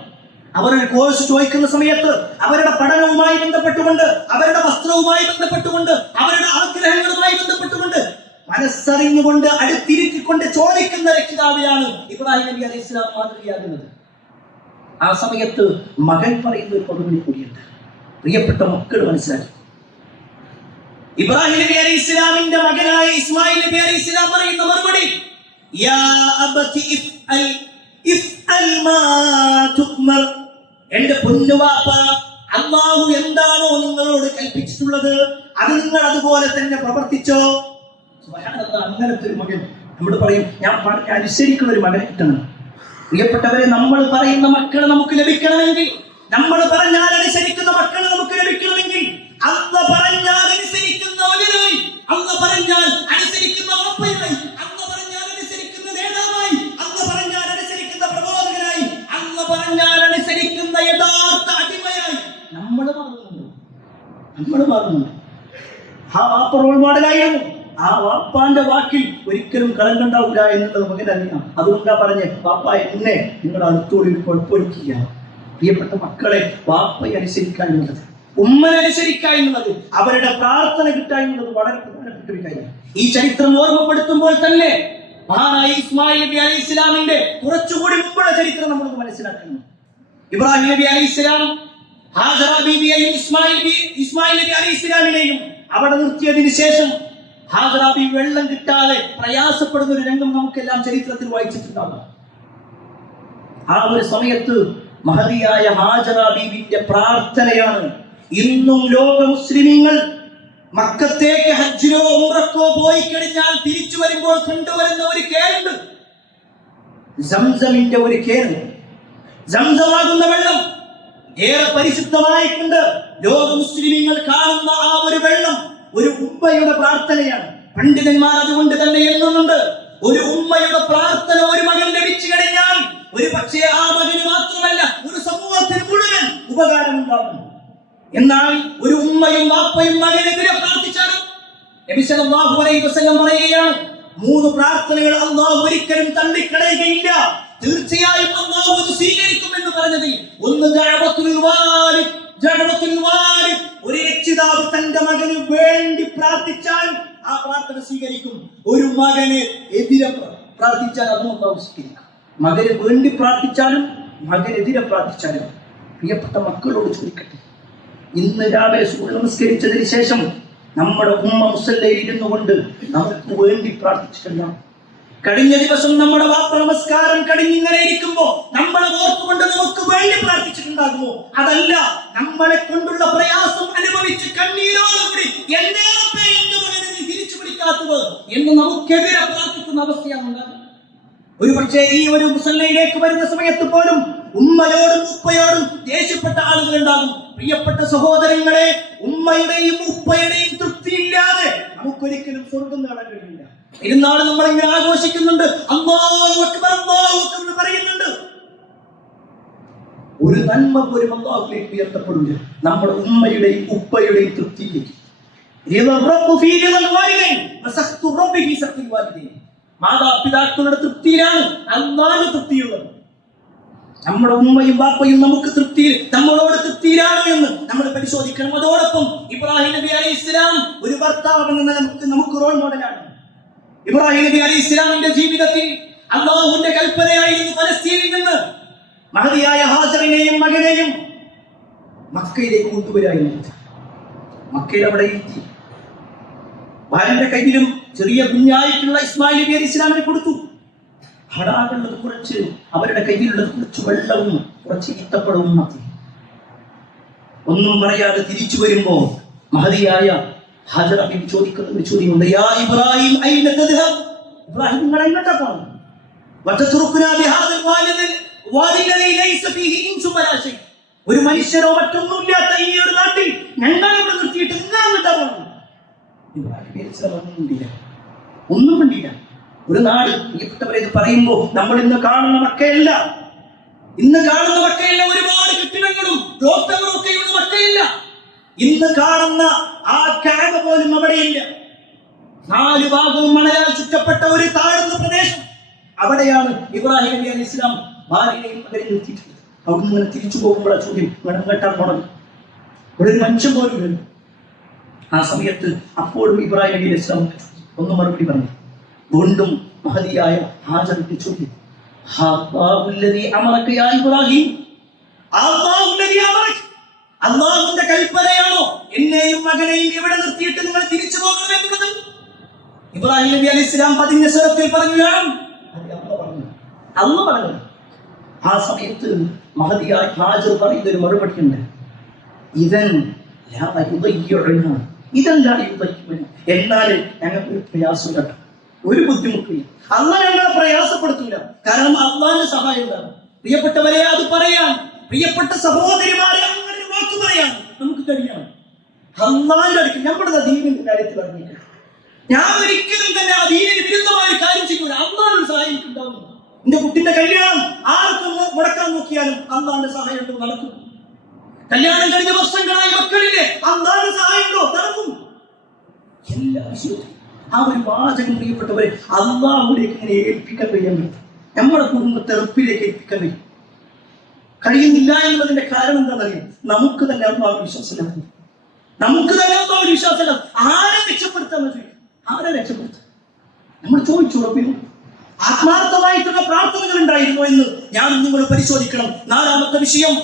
അവരൊരു കോഴ്സ് ചോദിക്കുന്ന സമയത്ത് അവരുടെ പഠനവുമായി ബന്ധപ്പെട്ടുകൊണ്ട്, അവരുടെ വസ്ത്രവുമായി ബന്ധപ്പെട്ടുകൊണ്ട്, അവരുടെ ആഗ്രഹങ്ങളുമായി ബന്ധപ്പെട്ടുകൊണ്ട് മനസ്സറിഞ്ഞുകൊണ്ട് അടുത്തിരുത്തിക്കൊണ്ട് ചോദിക്കുന്ന രക്ഷിതാവിലാണ് ഇബ്രാഹിം നബി അലൈഹി ഇസ്ലാം മാതൃകയാകുന്നത്. ആ സമയത്ത് മകൻ പറയുന്ന ഒരു പദവി കൂടിയുണ്ട്. പ്രിയപ്പെട്ട മക്കൾ മനസ്സിലാക്കി, ഇബ്രാഹിം നബി അലൈഹി ഇസ്ലാമിന്റെ മകനായ ഇസ്മായിൽ നബി അലൈഹി ഇസ്ലാം പറയുന്ന മറുപടി, യാ അബതി ഇഫ്അൽ മാ തുഅ്മർ. എന്റെ പൊന്നുവാപ്പ, അല്ലാഹു എന്താണോ നിങ്ങളോട് കൽപ്പിച്ചിട്ടുള്ളത് അത് നിങ്ങൾ അതുപോലെ തന്നെ പ്രവർത്തിച്ചോ. സുബ്ഹാനല്ലാഹ്, അങ്ങനത്തെ ഒരു മകൻ നമ്മൾ പറയും, ഞാൻ അനുസരിക്കുന്ന ഒരു മകനെ കിട്ടണം. പ്രിയപ്പെട്ടവരെ, നമ്മൾ പറയുന്ന മക്കൾ നമുക്ക് ലഭിക്കണമെങ്കിൽ, നമ്മൾ പറഞ്ഞാൽ അനുസരിക്കുന്ന മക്കൾ നമുക്ക് ലഭിക്കണമെങ്കിൽ, അല്ലാഹ് പറഞ്ഞാൽ അനുസരിക്കുന്ന മകനായി, അല്ലാഹ് പറഞ്ഞാൽ അനുസരിക്കുന്ന വാപ്പയായി, അല്ലാഹ് പറഞ്ഞാൽ അനുസരിക്കുന്ന നേതാവായി, അല്ലാഹ് പറഞ്ഞാൽ അനുസരിക്കുന്ന പ്രബോധകനായി, അല്ലാഹ് പറഞ്ഞാൽ അനുസരിക്കുന്ന യഥാർത്ഥ അടിമയായി നമ്മൾ മാറുന്നുണ്ട്. ആ വാപ്പ റോൾ മോഡലായിരുന്നു. ആ വാപ്പാന്റെ വാക്കിൽ ഒരിക്കലും കളങ്കണ്ടാവില്ല എന്നുള്ളത് മകനറിയാം. അതുകൊണ്ടാ പറഞ്ഞ്, വാപ്പ എന്നെ നിങ്ങൾ അടുത്തോടി കുഴപ്പമൊഴിക്കുക. പ്രിയപ്പെട്ട മക്കളെ, വാപ്പയെ അനുസരിക്കുക എന്നുള്ളത്, ഉമ്മനെ അനുസരിക്കുക എന്നുള്ളത്, അവരുടെ പ്രാർത്ഥന കിട്ടുക എന്നുള്ളത് വളരെ പ്രധാനപ്പെട്ട ഒരു കാര്യം. ഈ ചരിത്രം ഓർമ്മപ്പെടുത്തുമ്പോൾ തന്നെ മഹാനായ ഇസ്മായിൽ നബി അലൈഹി ഇസ്ലാമിന്റെ കുറച്ചുകൂടി മുമ്പുള്ള ചരിത്രം നമ്മളൊന്ന് മനസ്സിലാക്കണം. ഇബ്രാഹിം നബി അലൈഹി ഇസ്ലാം ഹാജറ ബീവിയെയും ഇസ്മായിൽ നബി അലൈഹി ഇസ്ലാമിനെയും അവിടെ നിർത്തിയതിനു ശേഷം ഹാജറ ബീവി വെള്ളം കിട്ടാതെ പ്രയാസപ്പെടുന്ന ഒരു രംഗം നമുക്കെല്ലാം ചരിത്രത്തിൽ വായിച്ചിട്ടുണ്ടാകും. ആ ഒരു സമയത്ത് മഹദിയായ ഹാജറ ബീവിന്റെ പ്രാർത്ഥനയാണ് ഇന്നും ലോക മുസ്ലിമീങ്ങൾ മക്കത്തേക്ക് ഹജ്ജിനോ ഉംറക്കോ പോയി കഴിഞ്ഞാൽ തിരിച്ചു വരുമ്പോൾ കൊണ്ടുവരുന്ന ഒരു കേറുണ്ട്, സംസമിന്റെ ഒരു കേറ്. സംസമാകുന്ന വെള്ളം ഏറെ പരിശുദ്ധമായിട്ടുണ്ട്. ലോക മുസ്ലിമീങ്ങൾ കാണുന്ന ആ ഒരു വെള്ളം ഒരു ഉമ്മയുടെ പ്രാർത്ഥനയാണ്. പണ്ഡിതന്മാർ അതുകൊണ്ട് തന്നെ എഴുതുന്നുണ്ട്, ഒരു ഉമ്മയുടെ പ്രാർത്ഥന ഒരു മകൻ ലഭിച്ചു കഴിഞ്ഞാൽ ഒരു പക്ഷേ ആ മകന് മാത്രമല്ല ഒരു സമൂഹത്തിന് മുഴുവൻ ഉപകാരം ഉണ്ടാകും. എന്നാൽ ഒരു ഉമ്മയും വാപ്പയും മകനെതിരെ പ്രാർത്ഥിച്ചാലും നബി സല്ലല്ലാഹു അലൈഹി വസല്ലം പറയുകയാണ്, 3 പ്രാർത്ഥനകൾ അല്ലാഹു ഒരിക്കലും തള്ളിക്കളയുകയില്ല, തീർച്ചയായും അല്ലാഹു അത് സ്വീകരിക്കുമെന്ന് പറഞ്ഞതിൽ ഒന്ന് ദഅവത്തുൽ വാലിദ്. ഒരു രക്ഷിതാവ് തന്റെ മകന് വേണ്ടി പ്രാർത്ഥിച്ചാൽ ആ പ്രാർത്ഥന സ്വീകരിക്കും. ഒരു മകന് എതിരെ പ്രാർത്ഥിച്ചാൽ അതും അല്ലാഹു സ്വീകരിക്കും. മകന് വേണ്ടി പ്രാർത്ഥിച്ചാലും മകനെതിരെ പ്രാർത്ഥിച്ചാലും. പ്രിയപ്പെട്ട മക്കളോട് ചോദിക്കട്ടെ, ഇന്ന് രാവിലെ സൂര്യ നമസ്കരിച്ചതിന് ശേഷം നമ്മുടെ ഉമ്മ മുസല്ലയിൽ ഇരുന്നു കൊണ്ട് നമുക്ക് വേണ്ടി പ്രാർത്ഥിച്ചിട്ടുണ്ടാവും. കഴിഞ്ഞ ദിവസം നമ്മുടെ വാപ്പ നമസ്കാരം കഴിഞ്ഞിങ്ങനെ ഇരിക്കുമ്പോ നമ്മളെ ഓർത്തുകൊണ്ട് നമുക്ക് വേണ്ടി പ്രാർത്ഥിച്ചിട്ടുണ്ടാകുമോ? അതല്ല, നമ്മളെ കൊണ്ടുള്ള പ്രയാസം അനുഭവിച്ച് കണ്ണീരോടുകൂടി എന്റെ മകനെ നീ തിരിച്ചു പിടിക്കാത്തത് എന്ന് നമുക്കെതിരെ പ്രാർത്ഥിക്കുന്ന അവസ്ഥയാണ് ഉണ്ടാകുന്നത്. ഒരു പക്ഷേ ഈ ഒരു മുസല്ലയിലേക്ക് വരുന്ന സമയത്ത് പോലും ഉമ്മയോടും ഉപ്പയോടും ദേഷ്യപ്പെട്ട ആളുകൾ ഉണ്ടാകും. പ്രിയപ്പെട്ട സഹോദരങ്ങളെ, ഉമ്മയുടെയും ഉപ്പയുടെയും തൃപ്തിയില്ലാതെ നമുക്കൊരിക്കലും സ്വർഗം നേടാൻ കഴിയില്ല. ഇരുന്നാള് നമ്മൾ ഇങ്ങനെ ആഘോഷിക്കുന്നുണ്ട്, അല്ലാഹു അക്ബർ അല്ലാഹു അക്ബർ എന്ന് പറയുന്നുണ്ട്. ഒരു നന്മ പോലും അല്ലാഹുവിലേക്ക് ഉയർത്തപ്പെടില്ല നമ്മുടെ ഉമ്മയുടെയും ഉപ്പയുടെയും തൃപ്തിയിലേക്ക്. മാതാപിതാക്കളുടെ തൃപ്തിയിലാണ് അല്ലാഹുവിന്റെ തൃപ്തിയുള്ളത്. നമ്മുടെ ഉമ്മയും ബാപ്പയും നമുക്ക് തൃപ്തിയിൽ നമ്മളോട് തൃപ്തിയിലാണോ എന്ന് നമ്മൾ പരിശോധിക്കണം. അതോടൊപ്പം ഇബ്രാഹിം നബി അലൈഹി ഇസ്ലാം ഒരു ഭർത്താവ് എന്ന നമുക്ക് റോൾ മോഡലാണ്. ഇബ്രാഹിം നബി അലൈഹി ഇസ്ലാമിന്റെ ജീവിതത്തിൽ അല്ലാഹുവിന്റെ കൽപ്പനയായിരുന്നു ഫലസ്തീനിൽ നിന്ന് മഹദിയായ ഹാജറിനെയും മകനെയും മക്കയിലേക്ക് കൊണ്ടുവരായിരുന്നു. മക്കയിൽ അവിടെ എത്തി ഭാര്യന്റെ കയ്യിലും ചെറിയ കുഞ്ഞായിട്ടുള്ള ഇസ്മായിൽ നബി അലൈഹി ഇസ്ലാമിനെ കൊടുത്തു. ഹടാകുള്ളത് കുറച്ച്, അവരുടെ കയ്യിലുള്ളത് കുറച്ച് വെള്ളവും കുറച്ച് ഈത്തപ്പഴവും മതി. ഒന്നും പറയാതെ തിരിച്ചു വരുമ്പോ മഹദിയായ ഹാജറ ബീവി ചോദിക്കുന്ന ഒരു ചോദ്യമുണ്ട്, യാ ഇബ്രാഹിം അയ്ന തദ്ഹബ്? ഇബ്രാഹിം നിങ്ങൾ എങ്ങോട്ടാ പോകുന്നത്? വതത്റുക്നാ ബിഹാദൽ വാദി ലദീ ലൈസ ഫീഹി ഇൻസുൻ വലാ ശൈ. ഒരു മനുഷ്യരോ മറ്റൊന്നുമില്ലാത്ത ഈ ഒരു നാട്ടിൽ ഞങ്ങൾ ഇവിടെ നിർത്തിയിട്ട് നിങ്ങൾ എങ്ങോട്ടാ പോകുന്നത്? ഇബ്രാഹിം ഒന്നും കണ്ടില്ല. ഒരു നാട്, പ്രിയപ്പെട്ടവരെ, ഇത് പറയുമ്പോ നമ്മൾ ഇന്ന് കാണുന്ന മക്കയല്ല, ഒരുപാട് കെട്ടിടങ്ങളും തോട്ടങ്ങളും ഒക്കെയുള്ള മക്കയല്ല. ഇന്ന് കാണുന്ന ആ കഅബ പോലും അവിടെയില്ല. 4 ഭാഗവും മണലാൽ ചുറ്റപ്പെട്ട ഒരു താഴ്ന്ന പ്രദേശം. അവിടെയാണ് ഇബ്രാഹിം നബി അലൈഹി ഇസ്ലാം ഭാര്യയെയും മകനെയും നിർത്തിയിട്ടുള്ളത്. അവിടെ നിന്ന് തിരിച്ചു പോകുമ്പോൾ ആ ചോദ്യം കേട്ടാൽ പോണം, ഇവിടെ ഒരു മനുഷ്യൻ പോലും ഇല്ല. ആ സമയത്ത് അപ്പോഴും ഇബ്രാഹിം നബി അലൈഹി ഇസ്ലാം ഒന്നും മറുപടി പറഞ്ഞു. വീണ്ടും മഹദിയായ ഹാജറിന്റെ ചോദ്യം, അല്ലാഹുവിന്റെ കൽപ്പനയാണോ എന്നെയും മകനെയും ഇവിടെ നിർത്തിയിട്ട് നിങ്ങൾ തിരിച്ചു പോകണമെന്നുള്ളത്? ഇബ്രാഹിം നബി അലൈഹി ഇസ്ലാം പതിഞ്ഞ സ്വരത്തിൽ പറയുകയാണ്, അല്ല പറഞ്ഞു. ആ സമയത്ത് മഹദിയായ ഹാജർ പറയുന്ന ഒരു മറുപടി ഉണ്ട്, എന്നാൽ ഞങ്ങൾക്ക് ഒരു പ്രയാസം കേട്ടോ, ഒരു ബുദ്ധിമുട്ടില്ല. അല്ലാഹ് ഞങ്ങളെ പ്രയാസപ്പെടുത്തൂല, കാരണം അല്ലാഹുവിന്റെ സഹായം ഉണ്ടാകും. പ്രിയപ്പെട്ടവരെ, അത് പറയാൻ, പ്രിയപ്പെട്ട സഹോദരിമാരെ, അങ്ങനെ ഒരു വാക്ക് പറയാൻ നമുക്ക് കഴിയണം. അല്ലാഹുവിന്റെ അടുക്കൽ നമ്മുടെ ദീനിന്റെ കാര്യത്തിൽ അറിഞ്ഞില്ല, ഞാൻ ഒരിക്കലും തന്നെ ആ ദീനിന് വിരുദ്ധമായ ഒരു കാര്യം ചെയ്യൂല. അല്ലാഹുവിന്റെ സഹായം ഉണ്ടാവും. എന്റെ കുട്ടിന്റെ കല്യാണം ആർക്കും മുടക്കാൻ നോക്കിയാലും അല്ലാഹുവിന്റെ സഹായം ഉണ്ടോ? നടക്കും. കല്യാണം കഴിഞ്ഞ വർഷങ്ങളായി മക്കളില്ലേ, അല്ലാഹുവിന്റെ സഹായം ഉണ്ടോ? നടക്കും. എല്ലാ വിഷയവും ആ ഒരു വാചകം, പ്രിയപ്പെട്ടവരെ, അല്ലാഹുവിലേക്ക് ഇങ്ങനെ ഏൽപ്പിക്കാൻ കഴിയാൻ പറ്റും. നമ്മുടെ കുടുംബത്തെ റബ്ബിലേക്ക് ഏൽപ്പിക്കാൻ കഴിയുന്നില്ല എന്നതിന്റെ കാരണം എന്താണെന്നറിയാം, നമുക്ക് തന്നെ അല്ലാഹു വിശ്വാസമില്ല. ആരെ രക്ഷപ്പെടുത്താൻ പറ്റും? ആരെ രക്ഷപ്പെടുത്താം? നമ്മൾ ചോദിച്ചു റബ്ബിനോട്. ആത്മാർത്ഥമായിട്ടുള്ള പ്രാർത്ഥനകൾ ഉണ്ടായിരുന്നു എന്ന് ഞാൻ നിങ്ങൾ പരിശോധിക്കണം. 4ാമത്തെ വിഷയം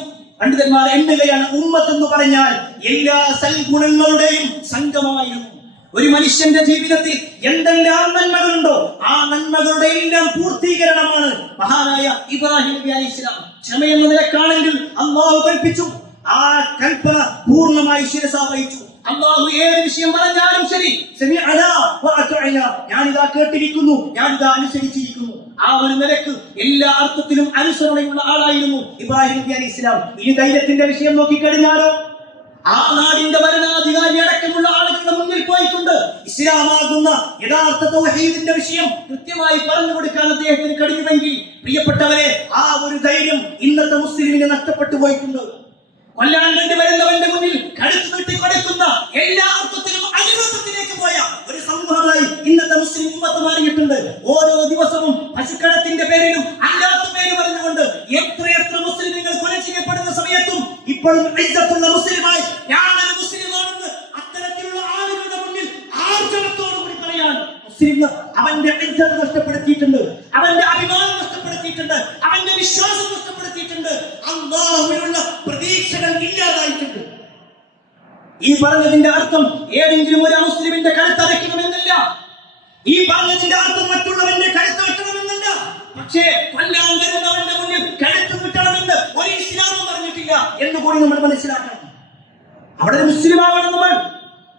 പണ്ഡിതന്മാർ എണ്ണുകയാണ്, ഉമ്മത്ത് എന്ന് പറഞ്ഞാൽ എല്ലാ സൽഗുണങ്ങളുടെയും സംഘമായിരുന്നു. ഒരു മനുഷ്യന്റെ ജീവിതത്തിൽ എന്തെല്ലാം നന്മകളുണ്ടോ ആ നന്മകളുടെ എല്ലാം പൂർത്തീകരണമാണ് മഹാനായ ഇബ്രാഹിം നബി അലൈഹി ഇസ്ലാം. ക്ഷമയെന്ന നിലക്കാണെങ്കിൽ അല്ലാഹു കൽപ്പിച്ചു, ആ കൽപ്പന പൂർണ്ണമായി ശിരസ വഹിച്ചു. അല്ലാഹു ഏത് വിഷയം പറഞ്ഞാലും ശരി, സമിഅനാ വഅതഅനാ, ഞാനിതാ കേട്ടിരിക്കുന്നു, ഞാനിതാ അനുസരിച്ചിരിക്കുന്നു. ആ ഒരു നിലക്ക് എല്ലാ അർത്ഥത്തിലും അനുസരണയുള്ള ആളായിരുന്നു ഇബ്രാഹിം നബി അലൈഹി ഇസ്ലാം. ഈ ധൈര്യത്തിന്റെ വിഷയം നോക്കിക്കഴിഞ്ഞാലോ, ആ നാടിന്റെ ഭരണാധികാരി അടക്കമുള്ള ആളുകളുടെ മുന്നിൽ പോയിക്കൊണ്ട് ഇസ്ലാമാകുന്ന യഥാർത്ഥ തൗഹീദിന്റെ വിഷയം കൃത്യമായി പറഞ്ഞു കൊടുക്കാൻ അദ്ദേഹത്തിന് കഴിഞ്ഞുവെങ്കിൽ, പ്രിയപ്പെട്ടവരെ, ആ ഒരു ധൈര്യം ഇന്നത്തെ മുസ്ലിമിന് നഷ്ടപ്പെട്ടു പോയിട്ടുണ്ട്. കൊല്ലാൻ വേണ്ടി വരുന്നവന്റെ മുന്നിൽ കഴുത്ത് നീട്ടി കൊടുക്കുന്ന എല്ലാ അർത്ഥത്തിലും അടിമത്തത്തിലേക്ക് പോയ ഒരു സമൂഹമായി ഇന്നത്തെ മുസ്ലിം ഉമ്മത്ത് മാറിയിട്ടുണ്ട്. ഓരോ ദിവസവും പശുക്കടത്തിന്റെ പേരിലും അല്ലാത്ത പേര് പറഞ്ഞുകൊണ്ട് എത്രയെത്ര മുസ്ലിമുകൾ കൊല ചെയ്യപ്പെടുന്ന സമയത്തും ഇപ്പോഴും ഇജ്ജത്തുള്ള മുസ്ലിമായി, ഞാനൊരു മുസ്ലിമാണെന്ന് അത്തരത്തിലുള്ള ആളുകളുടെ മുന്നിൽ ആർജവത്തോടുകൂടി പറയാൻ മുസ്ലിം അവന്റെ ഇജ്ജത്ത് നഷ്ടപ്പെടുത്തിയിട്ടുണ്ട്, അവന്റെ അഭിമാനം നഷ്ടപ്പെടുത്തിയിട്ടുണ്ട്, അവന്റെ വിശ്വാസം നഷ്ടപ്പെടുത്തിയിട്ടുണ്ട്, അല്ലാഹുവിനുള്ള പ്രതീക്ഷകൾ ഇല്ലാതായിട്ടുണ്ട്. ഈ പറഞ്ഞതിന്റെ അർത്ഥം ഏതെങ്കിലും ഒരു മുസ്ലിമിന്റെ കഴുത്തടയ്ക്കണമെന്നല്ല. ഈ പറഞ്ഞതിന്റെ അർത്ഥം മറ്റുള്ളവന്റെ കഴുത്ത് വെട്ടണമെന്നല്ല. പക്ഷേ കൊല്ലാൻ വരുന്നവന്റെ മുന്നിൽ കഴുത്ത് വെട്ടണമെന്ന് ഒരു ഇസ്ലാമും പറഞ്ഞിട്ടില്ല എന്ന് കൂടി നമ്മൾ മനസ്സിലാക്കണം. അവിടെ മുസ്ലിമാകണം നമ്മൾ.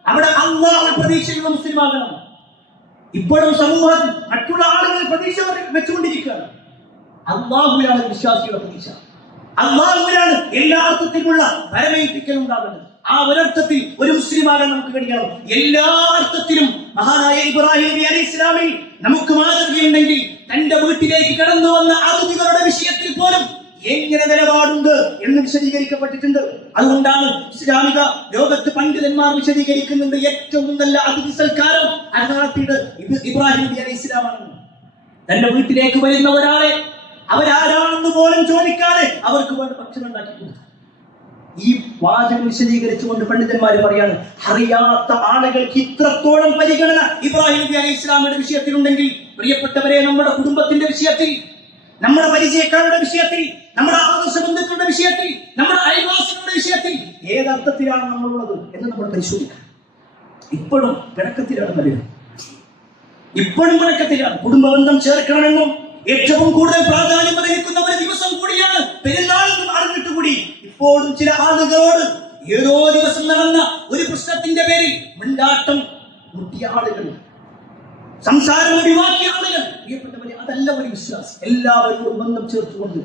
അവിടെ അള്ളാഹു പ്രതീക്ഷയുള്ള മുസ്ലിമാകണം. ഇപ്പോഴും സമൂഹം മറ്റുള്ള ആളുകൾ പ്രതീക്ഷ വെച്ചുകൊണ്ടിരിക്കുകയാണ്. അള്ളാഹുവിലാണ് വിശ്വാസിയുടെ പ്രതീക്ഷ. അള്ളാഹുവിലാണ് എല്ലാ അർത്ഥത്തിലുമുള്ള പരമേൽപ്പിക്കൽ ഉണ്ടാകുന്നത്. ആ ഒരർത്ഥത്തിൽ ഒരു മുസ്ലിമാകാൻ നമുക്ക് കഴിയണം. എല്ലാ അർത്ഥത്തിലും മഹാനായ ഇബ്രാഹിം നബി അലൈഹിസ്സലാമിൽ നമുക്ക് മാതൃകയുണ്ടെങ്കിൽ തന്റെ വീട്ടിലേക്ക് കടന്നു വന്ന അതിഥികളുടെ വിഷയത്തിൽ പോലും എങ്ങനെ നിലപാടുണ്ട് എന്ന് വിശദീകരിക്കപ്പെട്ടിട്ടുണ്ട്. അതുകൊണ്ടാണ് ഇസ്ലാമിക ലോകത്ത് പണ്ഡിതന്മാർ വിശദീകരിക്കുന്നുണ്ട് ഏറ്റവും നല്ല അതിഥി സൽക്കാരം അത് നടത്തിയത് ഇബ്രാഹിം നബി അലൈഹിസ്സലാമാണ്. തന്റെ വീട്ടിലേക്ക് വരുന്ന ഒരാളെ അവരാരാണെന്ന് പോലും ചോദിക്കാതെ അവർക്ക് വേണ്ട ഭക്ഷണം ഉണ്ടാക്കി കൊടുത്തു. ഈ വാചകം വിശദീകരിച്ചുകൊണ്ട് പണ്ഡിതന്മാർ പറയാണ്, അറിയാത്ത ആളുകൾക്ക് ഇത്രത്തോളം പരിഗണന ഇബ്രാഹിം നബി അലൈഹി ഇസ്ലാമിയുടെ വിഷയത്തിലുണ്ടെങ്കിൽ, പ്രിയപ്പെട്ടവരെ, നമ്മുടെ കുടുംബത്തിന്റെ വിഷയത്തിൽ, നമ്മുടെ പരിചയക്കാരുടെ വിഷയത്തിൽ, നമ്മുടെ ആദർശ ബന്ധുക്കളുടെ വിഷയത്തിൽ, നമ്മുടെ അയൽവാസികളുടെ വിഷയത്തിൽ ഏതർത്ഥത്തിലാണ് നമ്മളുള്ളത് എന്ന് നമ്മൾ പരിശോധിക്കണം. ഇപ്പോഴും പിണക്കത്തിലാണ് വരുന്നത്. ഇപ്പോഴും പിണക്കത്തിലാണ്. കുടുംബബന്ധം ചേർക്കണമെന്നും ഏറ്റവും കൂടുതൽ പ്രാധാന്യം അർഹിക്കുന്ന ഒരു ദിവസം കൂടിയാണ് പെരുന്നാളെന്നും അറിഞ്ഞിട്ട് കൂടി ഇപ്പോഴും ചില ആളുകളോട് ഏതോ ദിവസം നടന്ന ഒരു പ്രശ്നത്തിന്റെ പേരിൽ മിണ്ടാട്ടം മുട്ടിയ ആളുകൾ, സംസാരം ഒഴിവാക്കിയ ആളുകൾ, പ്രിയപ്പെട്ടവരെ, അതല്ല ഒരു വിശ്വാസി. എല്ലാവരോടും ബന്ധം ചേർത്തുകൊണ്ട്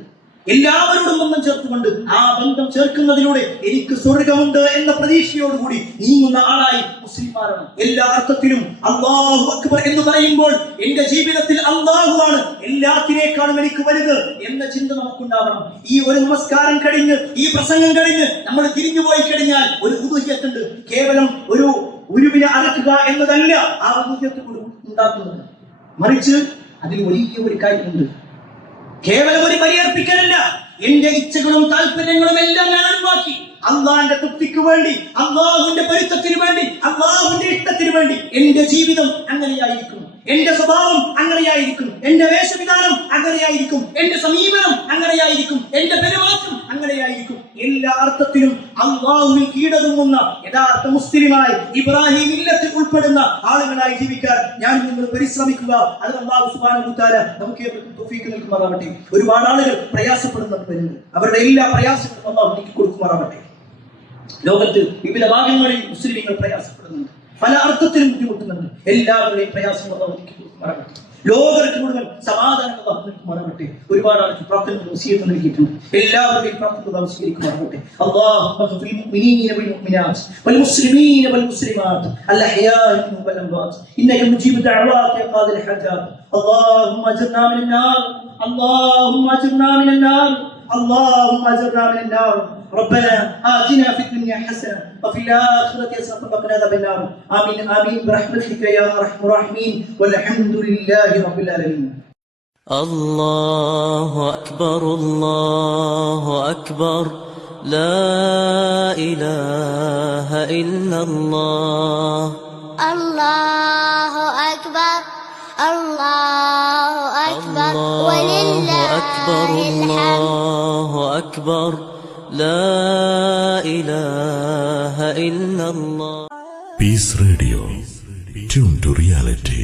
ആ ബന്ധം ചേർക്കുന്നതിലൂടെ എനിക്ക് സ്വർഗമുണ്ട് എന്ന പ്രതീക്ഷയോടുകൂടി നീങ്ങുന്ന ആളായി മുസ്ലിംമാരാണ്. എല്ലാ അർത്ഥത്തിലും അല്ലാഹു അക്ബർ എന്ന് പറയുമ്പോൾ എന്റെ ജീവിതത്തിൽ അല്ലാഹുവാണ് എല്ലാത്തിനേക്കാളും എനിക്ക് വലുത് എന്ന ചിന്ത നമുക്കുണ്ടാവണം. ഈ ഒരു നമസ്കാരം കഴിഞ്ഞ്, ഈ പ്രസംഗം കഴിഞ്ഞ് നമ്മൾ തിരിഞ്ഞു പോയി കഴിഞ്ഞാൽ ഒരു ഉദുഹ്യത്തുണ്ട്. കേവലം ഒരു ഉരുവിനെ അടക്കുക എന്നതല്ല ആ ഉദുഹ്യത്ത് ഉണ്ടാക്കുന്നത്. മറിച്ച് അതിൽ വലിയ ഒരു കാര്യമുണ്ട്. കേവലം ഒരു ബലിയർപ്പിക്കലല്ല. എന്റെ ഇച്ഛകളും താല്പര്യങ്ങളും എല്ലാം ഞാൻ ഒഴിവാക്കി അള്ളാന്റെ തൃപ്തിക്ക് വേണ്ടി, അള്ളാഹുവിന്റെ പൊരുത്തത്തിന് വേണ്ടി, അള്ളാഹുവിന്റെ ഇഷ്ടത്തിന് വേണ്ടി എന്റെ ജീവിതം അങ്ങനെയായിരിക്കും, എന്റെ സ്വഭാവം അങ്ങനെയായിരിക്കും, എന്റെ വേഷവിധാനം അങ്ങനെയായിരിക്കും, എന്റെ സമീപനം അങ്ങനെയായിരിക്കും, എന്റെ പെരുമാറ്റം അങ്ങനെയായിരിക്കും. എല്ലാ അർത്ഥത്തിലും അള്ളാഹുവിൽ കീഴടങ്ങുന്ന യഥാർത്ഥ മുസ്ലിമായി ഇബ്രാഹിം മില്ലത്തിൽ ഉൾപ്പെടുന്ന ആളുകളായി ജീവിക്കാൻ ഞാൻ നിങ്ങൾ പരിശ്രമിക്കുക. അത് അല്ലാഹു സുബ്ഹാനഹു വ തആല നമുക്ക് തൗഫീഖ് നൽകുമാറാവട്ടെ. ഒരുപാട് ആളുകൾ പ്രയാസപ്പെടുന്നുണ്ട്. അവരുടെ എല്ലാ പ്രയാസങ്ങളും അല്ലാഹു നീക്കി കൊടുക്കുമാറാവട്ടെ. ലോകത്ത് വിവിധ ഭാഗങ്ങളിൽ മുസ്ലിമീങ്ങൾ പ്രയാസപ്പെടുന്നുണ്ട്, പല അർത്ഥത്തിലും ബുദ്ധിമുട്ടുന്നുണ്ട്. എല്ലാവരുടെയും പ്രയാസങ്ങൾ അല്ലാഹു നീക്കി കൊടുക്കുമാറാവട്ടെ. ലോകർക്ക് മുഴുവൻ സമാധാനം അല്ലാഹു നൽകുമാറാവട്ടെ. ഒരുപാട് ആളുകൾ പ്രാർത്ഥനകൾ വസിയത്ത് നൽകിയിട്ടുണ്ട്. എല്ലാവരുടെയും പ്രാർത്ഥനകൾ സ്വീകരിക്കുമാറാവട്ടെ. അല്ലാഹുമ്മ ഫിൽ മുഅ്മിനീന വൽ മുഅ്മിനാത്ത് വൽ മുസ്ലിമീന വൽ മുസ്ലിമാത്ത് അൽ അഹ്യാഇ വൽ അംവാത്ത് ഇന്നക മുജീബു ദഅവാതി യാ ഖാദിൽ ഹജാത്ത്. അല്ലാഹുമ്മ അജ്ർനാ മിനൻ നാർ, അല്ലാഹുമ്മ അജ്ർനാ മിനൻ നാർ, اللهم اجرنا من النار. ربنا آتنا في الدنيا حسنة وفي الآخرة حسنة وقنا عذاب النار. آمين آمين برحمتك يا أرحم الراحمين والحمد لله رب العالمين. الله أكبر الله أكبر لا إله إلا الله. الله أكبر الله أكبر ولله الحمد. الله أكبر لا إله إلا الله. Peace Radio. Tune to reality.